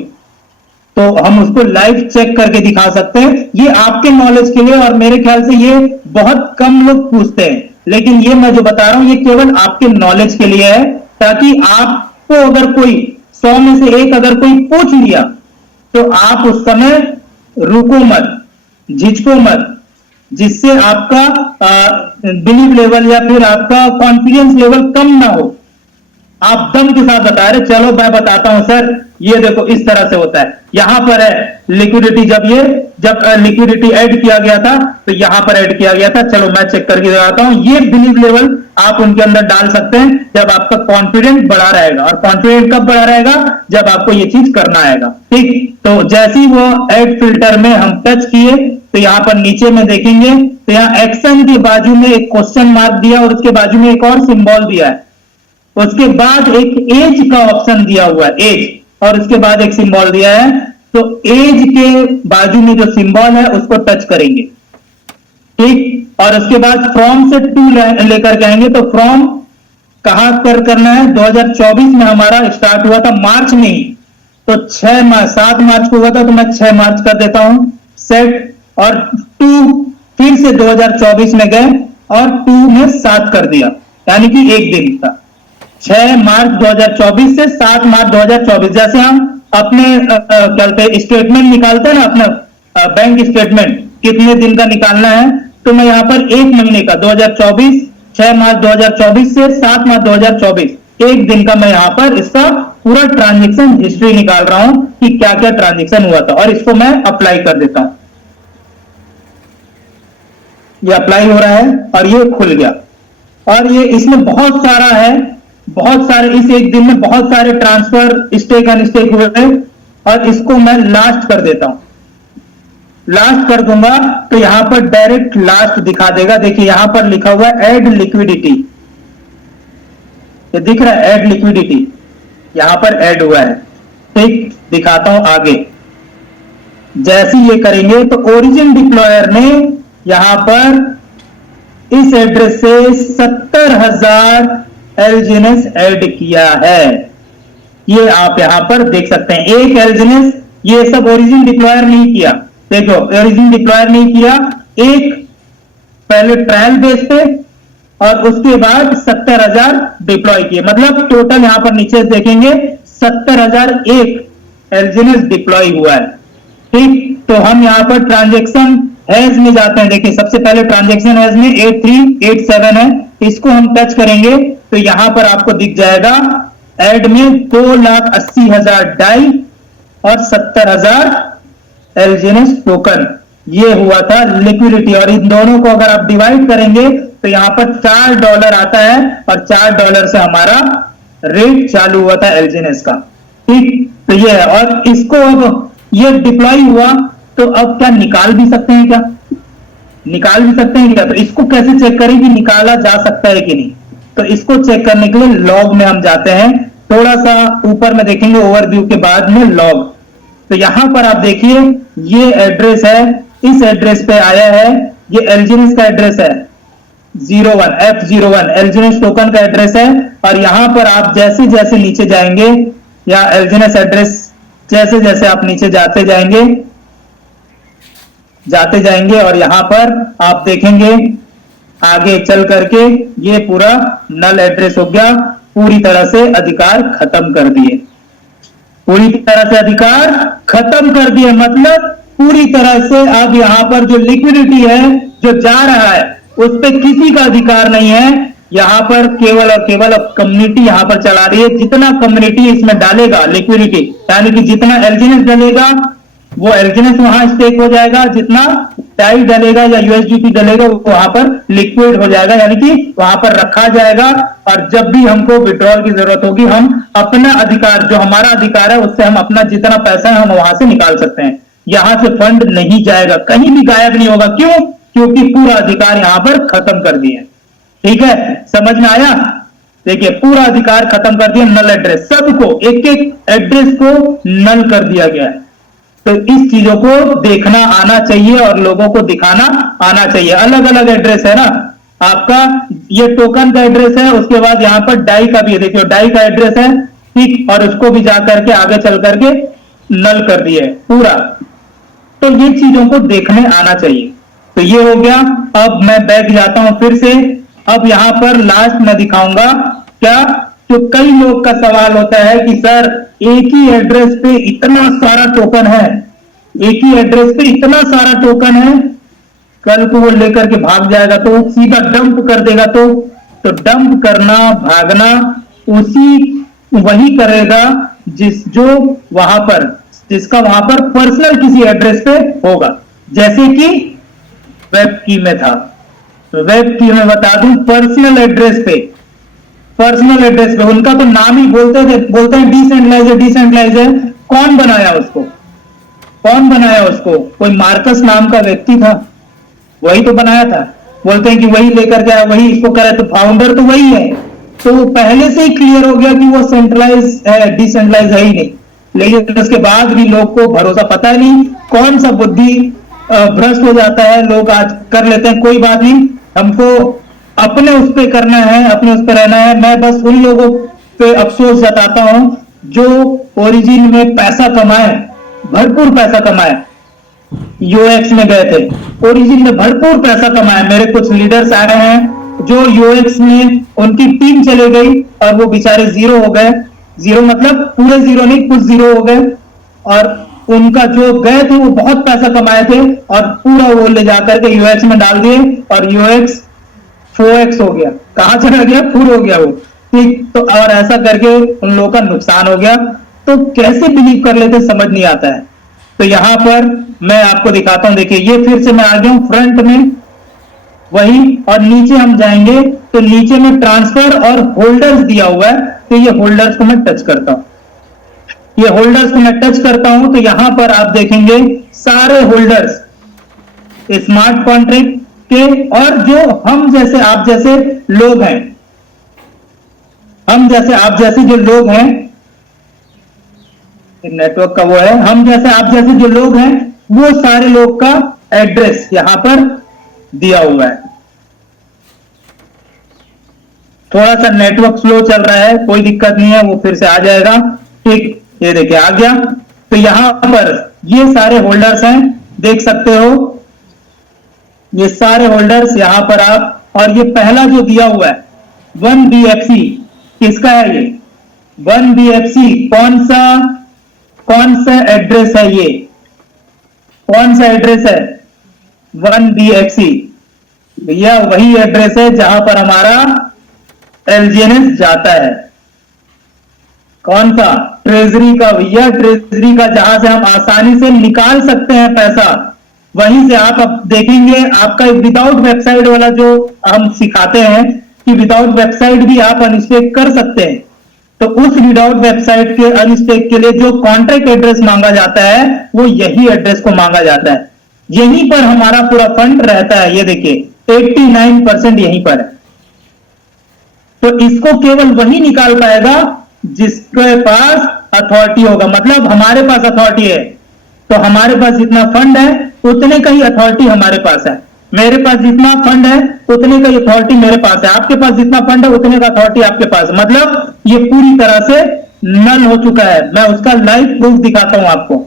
तो हम उसको लाइव चेक करके दिखा सकते हैं। ये आपके नॉलेज के लिए, और मेरे ख्याल से ये बहुत कम लोग पूछते हैं, लेकिन ये मैं जो बता रहा हूं ये केवल आपके नॉलेज के लिए है, ताकि आपको अगर कोई 100 में से एक अगर कोई पूछ लिया तो आप उस समय रुको मत, झिझको मत, जिससे आपका बिलीव लेवल या फिर आपका कॉन्फिडेंस लेवल कम ना हो। आप दम के साथ बता रहे, चलो मैं बताता हूं सर, ये देखो इस तरह से होता है। यहां पर है लिक्विडिटी, जब लिक्विडिटी ऐड किया गया था तो यहां पर ऐड किया गया था। चलो मैं चेक करके दिखाता हूं। ये बिलीव लेवल आप उनके अंदर डाल सकते हैं जब आपका कॉन्फिडेंस बढ़ा रहेगा, और कॉन्फिडेंस कब बढ़ा रहेगा, जब आपको ये चीज करना आएगा, ठीक। तो जैसे ही वो ऐड फिल्टर में हम टच किए तो यहां पर नीचे में देखेंगे तो यहां एक्शन के बाजू में एक क्वेश्चन मार्क दिया और उसके बाजू में एक और सिंबल दिया है, उसके बाद एक एज का ऑप्शन दिया हुआ है, एज, और उसके बाद एक सिंबल दिया है। तो एज के बाजू में जो सिंबल है उसको टच करेंगे, ठीक। और उसके बाद फ्रॉम से टू लेकर के आएंगे। तो फ्रॉम कहां पर करना है, 2024 में हमारा स्टार्ट हुआ था, मार्च में ही, तो 7 मार्च को हुआ था, तो मैं 6 मार्च कर देता हूं सेट, और टू फिर से 2024 में गए और 2 में 7 कर दिया, यानी कि एक दिन था। 6 मार्च 2024 से 7 मार्च 2024, जैसे हम अपने कहते स्टेटमेंट निकालते हैं ना, अपना बैंक स्टेटमेंट कितने दिन का निकालना है, तो मैं यहां पर एक महीने का 2024 6 मार्च 2024 से 7 मार्च 2024 एक दिन का मैं यहां पर इसका पूरा ट्रांजेक्शन हिस्ट्री निकाल रहा हूं कि क्या क्या ट्रांजेक्शन हुआ था, और इसको मैं अप्लाई कर देता हूं। ये अप्लाई हो रहा है और ये खुल गया, और ये इसमें बहुत सारा है, बहुत सारे, इस एक दिन में बहुत सारे ट्रांसफर स्टेक अनस्टेक हुए हैं, और इसको मैं लास्ट कर देता हूं। लास्ट कर दूंगा तो यहां पर डायरेक्ट लास्ट दिखा देगा। देखिए यहां पर लिखा हुआ है ऐड लिक्विडिटी, ये दिख रहा है ऐड लिक्विडिटी, यहां पर ऐड हुआ है, ठीक। दिखाता हूं आगे, जैसे ये करेंगे तो ओरिजिन डिप्लॉयर ने यहां पर इस एड्रेस से 70,000 एलजीएनएस ऐड किया है। ये आप यहां पर देख सकते हैं। एक एल्जिनस, ये सब ओरिजिन डिप्लॉयर नहीं किया, देखो ओरिजिन डिप्लॉयर नहीं किया, एक पहले ट्रायल बेस पे और उसके बाद 70,000 डिप्लॉय किए, मतलब टोटल यहां पर नीचे देखेंगे 70,001 एल्जिनस डिप्लॉय हुआ है। ठीक, तो हम यहां पर ट्रांजेक्शन हैज में जाते हैं। देखिए सबसे पहले ट्रांजेक्शन हैज में 8387 है, इसको हम टच करेंगे तो यहां पर आपको दिख जाएगा एड में 2,80,000 डाई और 70,000 एल्जिनस टोकन, ये हुआ था लिक्विडिटी। और इन दोनों को अगर आप डिवाइड करेंगे तो यहां पर $4 आता है और $4 से हमारा रेट चालू हुआ था एल्जिनस का। ठीक, तो ये है। और इसको अब ये डिप्लॉय हुआ तो अब क्या निकाल भी सकते हैं क्या? निकाल भी सकते हैं क्या? तो इसको कैसे चेक करें कि निकाला जा सकता है कि नहीं? तो इसको चेक करने के लिए लॉग में हम जाते हैं, थोड़ा सा ऊपर में देखेंगे ओवरव्यू के बाद में लॉग। तो यहां पर आप देखिए ये एड्रेस है, इस एड्रेस पे आया है, ये एल्जिनस का एड्रेस है 01 F01 एल्जिनस टोकन का एड्रेस है। और यहां पर आप जैसे जैसे नीचे जाएंगे या एल्जिनस एड्रेस जैसे जैसे आप नीचे जाते जाएंगे और यहां पर आप देखेंगे आगे चल करके ये पूरा नल एड्रेस हो गया, पूरी तरह से अधिकार खत्म कर दिए, पूरी तरह से अधिकार खत्म कर दिए, मतलब पूरी तरह से अब यहां पर जो लिक्विडिटी है जो जा रहा है उस पर किसी का अधिकार नहीं है। यहां पर केवल और केवल अब कम्युनिटी यहां पर चला रही है। जितना कम्युनिटी इसमें डालेगा लिक्विडिटी, यानी कि जितना एल्जिनस डलेगा वो एल्जिनस वहां स्टेक हो जाएगा, जितना टाई डलेगा या यूएसडीटी डलेगा वो वहां पर लिक्विड हो जाएगा, यानी कि वहां पर रखा जाएगा। और जब भी हमको विड्रॉल की जरूरत होगी हम अपना अधिकार, जो हमारा अधिकार है उससे हम अपना जितना पैसा है हम वहां से निकाल सकते हैं। यहां से फंड नहीं जाएगा, कहीं भी गायब नहीं होगा। क्यों? क्योंकि पूरा अधिकार यहां पर खत्म कर दिए। ठीक है, समझ में आया? देखिए पूरा अधिकार खत्म कर दिया, नल एड्रेस, सबको एक एक एड्रेस को नल कर दिया गया है। तो इस चीजों को देखना आना चाहिए और लोगों को दिखाना आना चाहिए। अलग अलग एड्रेस है ना आपका, ये टोकन का एड्रेस है, उसके बाद यहां पर डाई का भी है, देखिए डाई का एड्रेस है, ठीक, और उसको भी जाकर के आगे चल करके नल कर दिया है पूरा। तो ये चीजों को देखने आना चाहिए। तो ये हो गया। अब मैं बैक जाता हूं फिर से। अब यहां पर लास्ट में दिखाऊंगा क्या, तो कई लोग का सवाल होता है कि सर एक ही एड्रेस पे इतना सारा टोकन है, एक ही एड्रेस पे इतना सारा टोकन है, कल को वो लेकर के भाग जाएगा तो सीधा डंप कर देगा। तो डंप करना भागना उसी वही करेगा जो वहां पर, जिसका वहां पर पर्सनल किसी एड्रेस पे होगा। जैसे कि वेब की में था, तो वेब की में बता दूं पर्सनल एड्रेस पे उनका तो नाम ही बोलते हैं डिसेंट्रलाइज है। कौन बनाया उसको? कोई मार्कस नाम का व्यक्ति था, वही तो बनाया था। बोलते हैं कि वही लेकर के आया, वही इसको करे, तो फाउंडर तो वही है। तो पहले से ही क्लियर हो गया कि वो सेंट्रलाइज है, डिसेंट्रलाइज है ही नहीं। लेकिन उसके बाद भी लोग को भरोसा, पता नहीं कौन सा बुद्धि भ्रष्ट हो जाता है, लोग आज कर लेते हैं। कोई बात नहीं, हमको अपने उस पे करना है, अपने उस पे रहना है। मैं बस उन लोगों पे अफसोस जताता हूं जो ओरिजिन में पैसा कमाए, भरपूर पैसा कमाए, यूएक्स में गए थे, ओरिजिन में भरपूर पैसा कमाया। मेरे कुछ लीडर्स आ रहे हैं जो यूएक्स में उनकी टीम चले गई और वो बेचारे जीरो हो गए। जीरो मतलब पूरे जीरो नहीं, कुछ जीरो हो गए। और उनका जो गए थे वो बहुत पैसा कमाए थे और पूरा वो ले जाकर के यूएक्स में डाल दिए और यूएक्स 4x हो गया। कहां चला गया? फुल हो गया वो। ठीक, तो और ऐसा करके उन लोगों का नुकसान हो गया। तो कैसे बिलीव कर लेते समझ नहीं आता है। तो यहां पर मैं आपको दिखाता हूं, देखिए ये फिर से मैं आ गया हूं फ्रंट में वही, और नीचे हम जाएंगे तो नीचे में ट्रांसफर और होल्डर्स दिया हुआ है। तो ये होल्डर्स को मैं टच करता हूं, तो यहां पर आप देखेंगे सारे होल्डर्स स्मार्ट कॉन्ट्रैक्ट के, और जो हम जैसे आप जैसे लोग हैं, जो लोग हैं, नेटवर्क का वो है, हम जैसे आप जैसे जो लोग हैं वो सारे लोग का एड्रेस यहां पर दिया हुआ है। थोड़ा सा नेटवर्क स्लो चल रहा है, कोई दिक्कत नहीं है, वो फिर से आ जाएगा। ठीक, ये देखिए आ गया। तो यहां पर ये सारे होल्डर्स हैं, देख सकते हो ये सारे होल्डर्स यहां पर आप। और ये पहला जो दिया हुआ है 1BFC, किसका है ये 1BFC? कौन सा एड्रेस है ये, कौन सा एड्रेस है 1BFC? भैया वही एड्रेस है जहां पर हमारा एलजीएनएस जाता है। कौन सा? ट्रेजरी का भैया, ट्रेजरी का, जहां से हम आसानी से निकाल सकते हैं पैसा। वहीं से आप अब देखेंगे आपका विदाउट वेबसाइट वाला जो हम सिखाते हैं कि विदाउट वेबसाइट भी आप अनस्टेक कर सकते हैं। तो उस विदाउट वेबसाइट के अनस्टेक के लिए जो कॉन्ट्रैक्ट एड्रेस मांगा जाता है वो यही एड्रेस को मांगा जाता है। यहीं पर हमारा पूरा फंड रहता है। ये देखिए 89% यहीं पर है। तो इसको केवल वही निकाल पाएगा जिसके पास अथॉरिटी होगा। मतलब हमारे पास अथॉरिटी है, तो हमारे पास जितना फंड है उतने का ही अथॉरिटी हमारे पास है। मेरे पास जितना फंड है उतने का ही अथॉरिटी मेरे पास है। आपके पास जितना फंड है उतने का अथॉरिटी आपके पास। मतलब ये पूरी तरह से नल हो चुका है। मैं उसका लाइव प्रूफ दिखाता हूं आपको।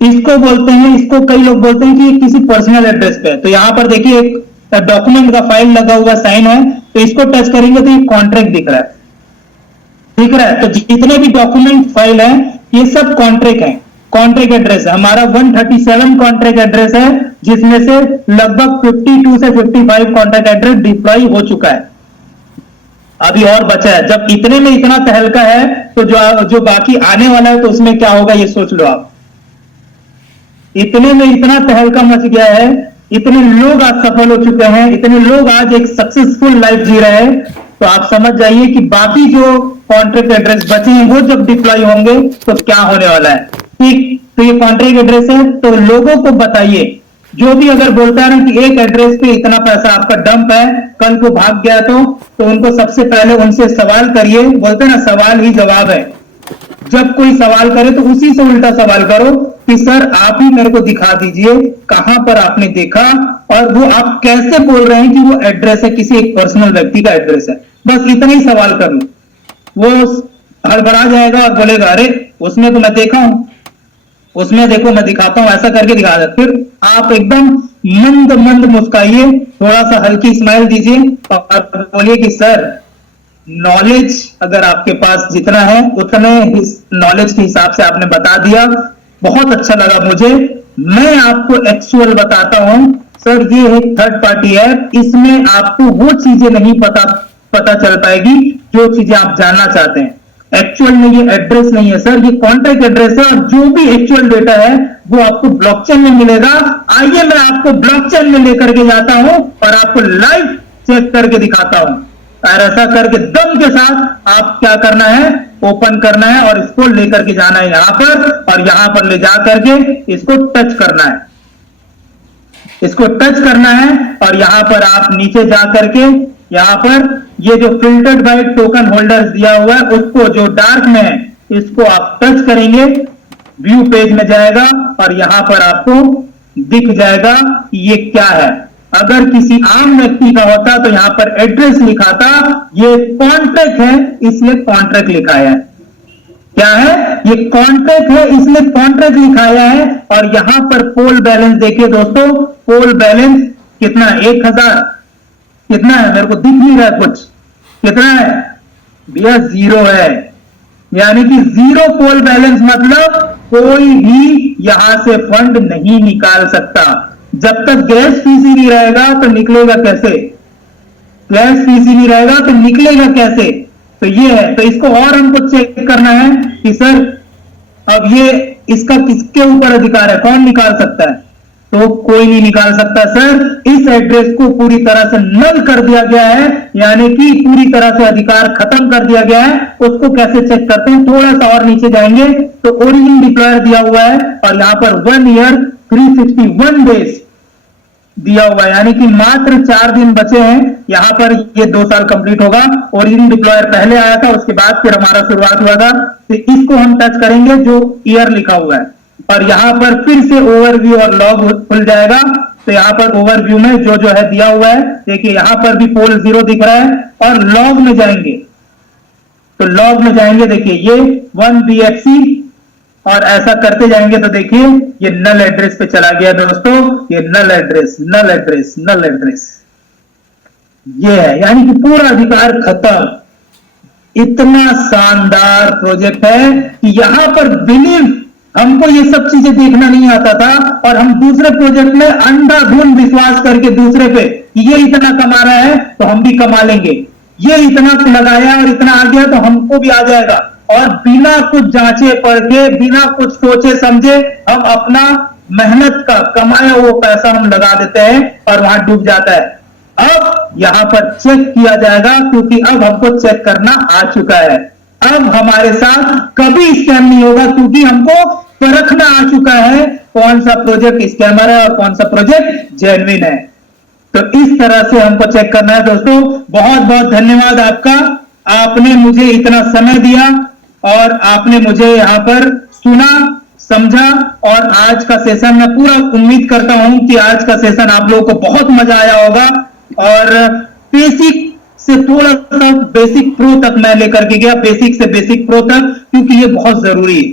इसको बोलते हैं, इसको कई लोग बोलते हैं कि ये किसी पर्सनल एड्रेस पे है। तो यहां पर देखिए एक डॉक्यूमेंट का फाइल लगा हुआ साइन है, तो इसको टच करेंगे तो ये कॉन्ट्रैक्ट दिख रहा है, दिख रहा है। तो जितने भी डॉक्यूमेंट फाइल है ये सब कॉन्ट्रैक्ट है, कॉन्ट्रैक्ट एड्रेस है। हमारा 137 कॉन्ट्रैक्ट एड्रेस है, जिसमें से लगभग 52 से 55 कॉन्ट्रैक्ट एड्रेस डिप्लॉय हो चुका है। अभी और बचा है। जब इतने में इतना तहलका है तो जो बाकी आने वाला है तो उसमें क्या होगा ये सोच लो आप। इतने में इतना तहलका मच गया है, इतने लोग आज सफल हो चुके हैं, इतने लोग आज एक सक्सेसफुल लाइफ जी रहे हैं। तो आप समझ जाइए कि बाकी जो कॉन्ट्रैक्ट एड्रेस बचे हैं वो जब डिप्लॉय होंगे तो क्या होने वाला है। ठीक, तो ये कॉन्ट्रैक्ट एड्रेस है। तो लोगों को बताइए, जो भी अगर बोलता है ना कि एक एड्रेस पे इतना पैसा आपका डंप है, कल को भाग गया तो उनको सबसे पहले उनसे सवाल करिए। बोलते हैं ना सवाल ही जवाब है। जब कोई सवाल करे तो उसी से उल्टा सवाल करो कि सर आप ही मेरे को दिखा दीजिए कहां पर आपने देखा और वो आप कैसे बोल रहे हैं कि वो एड्रेस है किसी एक पर्सनल व्यक्ति का एड्रेस है। बस इतना ही सवाल कर लो, वो हड़बड़ा जाएगा और बोलेगा अरे उसमें तो मैं देखा हूं, उसमें देखो मैं दिखाता हूं, ऐसा करके दिखा दे। फिर आप एकदम मंद मंद मुस्काइए, थोड़ा सा हल्की स्माइल दीजिए और बोलिए कि सर नॉलेज अगर आपके पास जितना है उतने नॉलेज के हिसाब से आपने बता दिया, बहुत अच्छा लगा मुझे। मैं आपको एक्चुअल बताता हूं सर, ये एक थर्ड पार्टी है, इसमें आपको वो चीजें नहीं पता चल पाएगी जो चीजें आप जानना चाहते हैं। एक्चुअल में ये एड्रेस नहीं है सर, ये कॉन्टैक्ट एड्रेस है और जो भी एक्चुअल डेटा है वो आपको ब्लॉकचेन में मिलेगा। आइए मैं आपको ब्लॉकचेन में लेकर के जाता हूं और आपको लाइव चेक करके दिखाता हूं। और ऐसा करके दम के साथ आप क्या करना है, ओपन करना है और इसको लेकर के जाना है यहां पर, और यहां पर ले जा करके इसको टच करना है, इसको टच करना है। और यहां पर आप नीचे जा करके यहां पर ये जो फिल्टर्ड बाय टोकन होल्डर्स दिया हुआ है उसको, जो डार्क में है, इसको आप टच करेंगे, व्यू पेज में जाएगा और यहां पर आपको दिख जाएगा कि ये क्या है। अगर किसी आम व्यक्ति का होता तो यहां पर एड्रेस लिखा था, ये कॉन्ट्रैक्ट है इसलिए कॉन्ट्रैक्ट लिखा है। क्या है ये? कॉन्ट्रैक्ट है इसलिए कॉन्ट्रैक्ट लिखाया है। और यहां पर पोल बैलेंस देखिए दोस्तों, पोल बैलेंस कितना है? 1000 कितना है? मेरे को दिख नहीं रहा कुछ, कितना है भैया? 0 है, यानी कि 0 पोल बैलेंस, मतलब कोई भी यहां से फंड नहीं निकाल सकता। जब तक गैस फीस ही नहीं रहेगा तो निकलेगा कैसे? गैस फीस ही नहीं रहेगा तो निकलेगा कैसे? तो ये है। तो इसको और हमको चेक करना है कि सर अब ये इसका किसके ऊपर अधिकार है, कौन निकाल सकता है? तो कोई नहीं निकाल सकता सर। इस एड्रेस को पूरी तरह से नल कर दिया गया है, यानी कि पूरी तरह से अधिकार खत्म कर दिया गया है। उसको कैसे चेक करते हैं? थोड़ा सा और नीचे जाएंगे तो ओरिजिन डिप्लॉयर दिया हुआ है और यहां पर 1 ईयर 361 डेज दिया हुआ है, यानी कि मात्र 4 दिन बचे हैं। यहां पर ये 2 साल कंप्लीट होगा। ओरिजिन डिप्लॉयर पहले आया था, उसके बाद फिर हमारा शुरुआत हुआ था। तो इसको हम टच करेंगे जो ईयर लिखा हुआ है और यहां पर फिर से ओवरव्यू और लॉग खुल जाएगा। तो यहां पर ओवरव्यू में जो है दिया हुआ है, देखिए यहां पर भी पोल 0 दिख रहा है। और लॉग में जाएंगे तो लॉग में जाएंगे, देखिए ये 1BFC और ऐसा करते जाएंगे तो देखिए ये नल एड्रेस पे चला गया दोस्तों, ये नल एड्रेस नल एड्रेस नल एड्रेस ये है, यानी कि पूरा अधिकार खत्म। इतना शानदार प्रोजेक्ट है कि यहां पर बिलीव, हमको ये सब चीजें देखना नहीं आता था और हम दूसरे प्रोजेक्ट में अंधाधुंध विश्वास करके दूसरे पे ये इतना कमा रहा है तो हम भी कमा लेंगे, ये इतना लगाया और इतना आ गया तो हमको भी आ जाएगा, और बिना कुछ जांचे पढ़े, बिना कुछ सोचे समझे हम अपना मेहनत का कमाया वो पैसा हम लगा देते हैं और वहां डूब जाता है। अब यहां पर चेक किया जाएगा क्योंकि अब हमको चेक करना आ चुका है। अब हमारे साथ कभी स्कैम नहीं होगा क्योंकि हमको परखना आ चुका है कौन सा प्रोजेक्ट स्कैमर है और कौन सा प्रोजेक्ट जेन्युइन है। तो इस तरह से हमको चेक करना है दोस्तों। बहुत बहुत धन्यवाद आपका, आपने मुझे इतना समय दिया और आपने मुझे यहां पर सुना समझा, और आज का सेशन मैं पूरा उम्मीद करता हूं कि आज का सेशन आप लोगों को बहुत मजा आया होगा, और बेसिक से थोड़ा सा बेसिक प्रो तक मैं लेकर के गया, बेसिक से बेसिक प्रो तक, क्योंकि ये बहुत जरूरी है।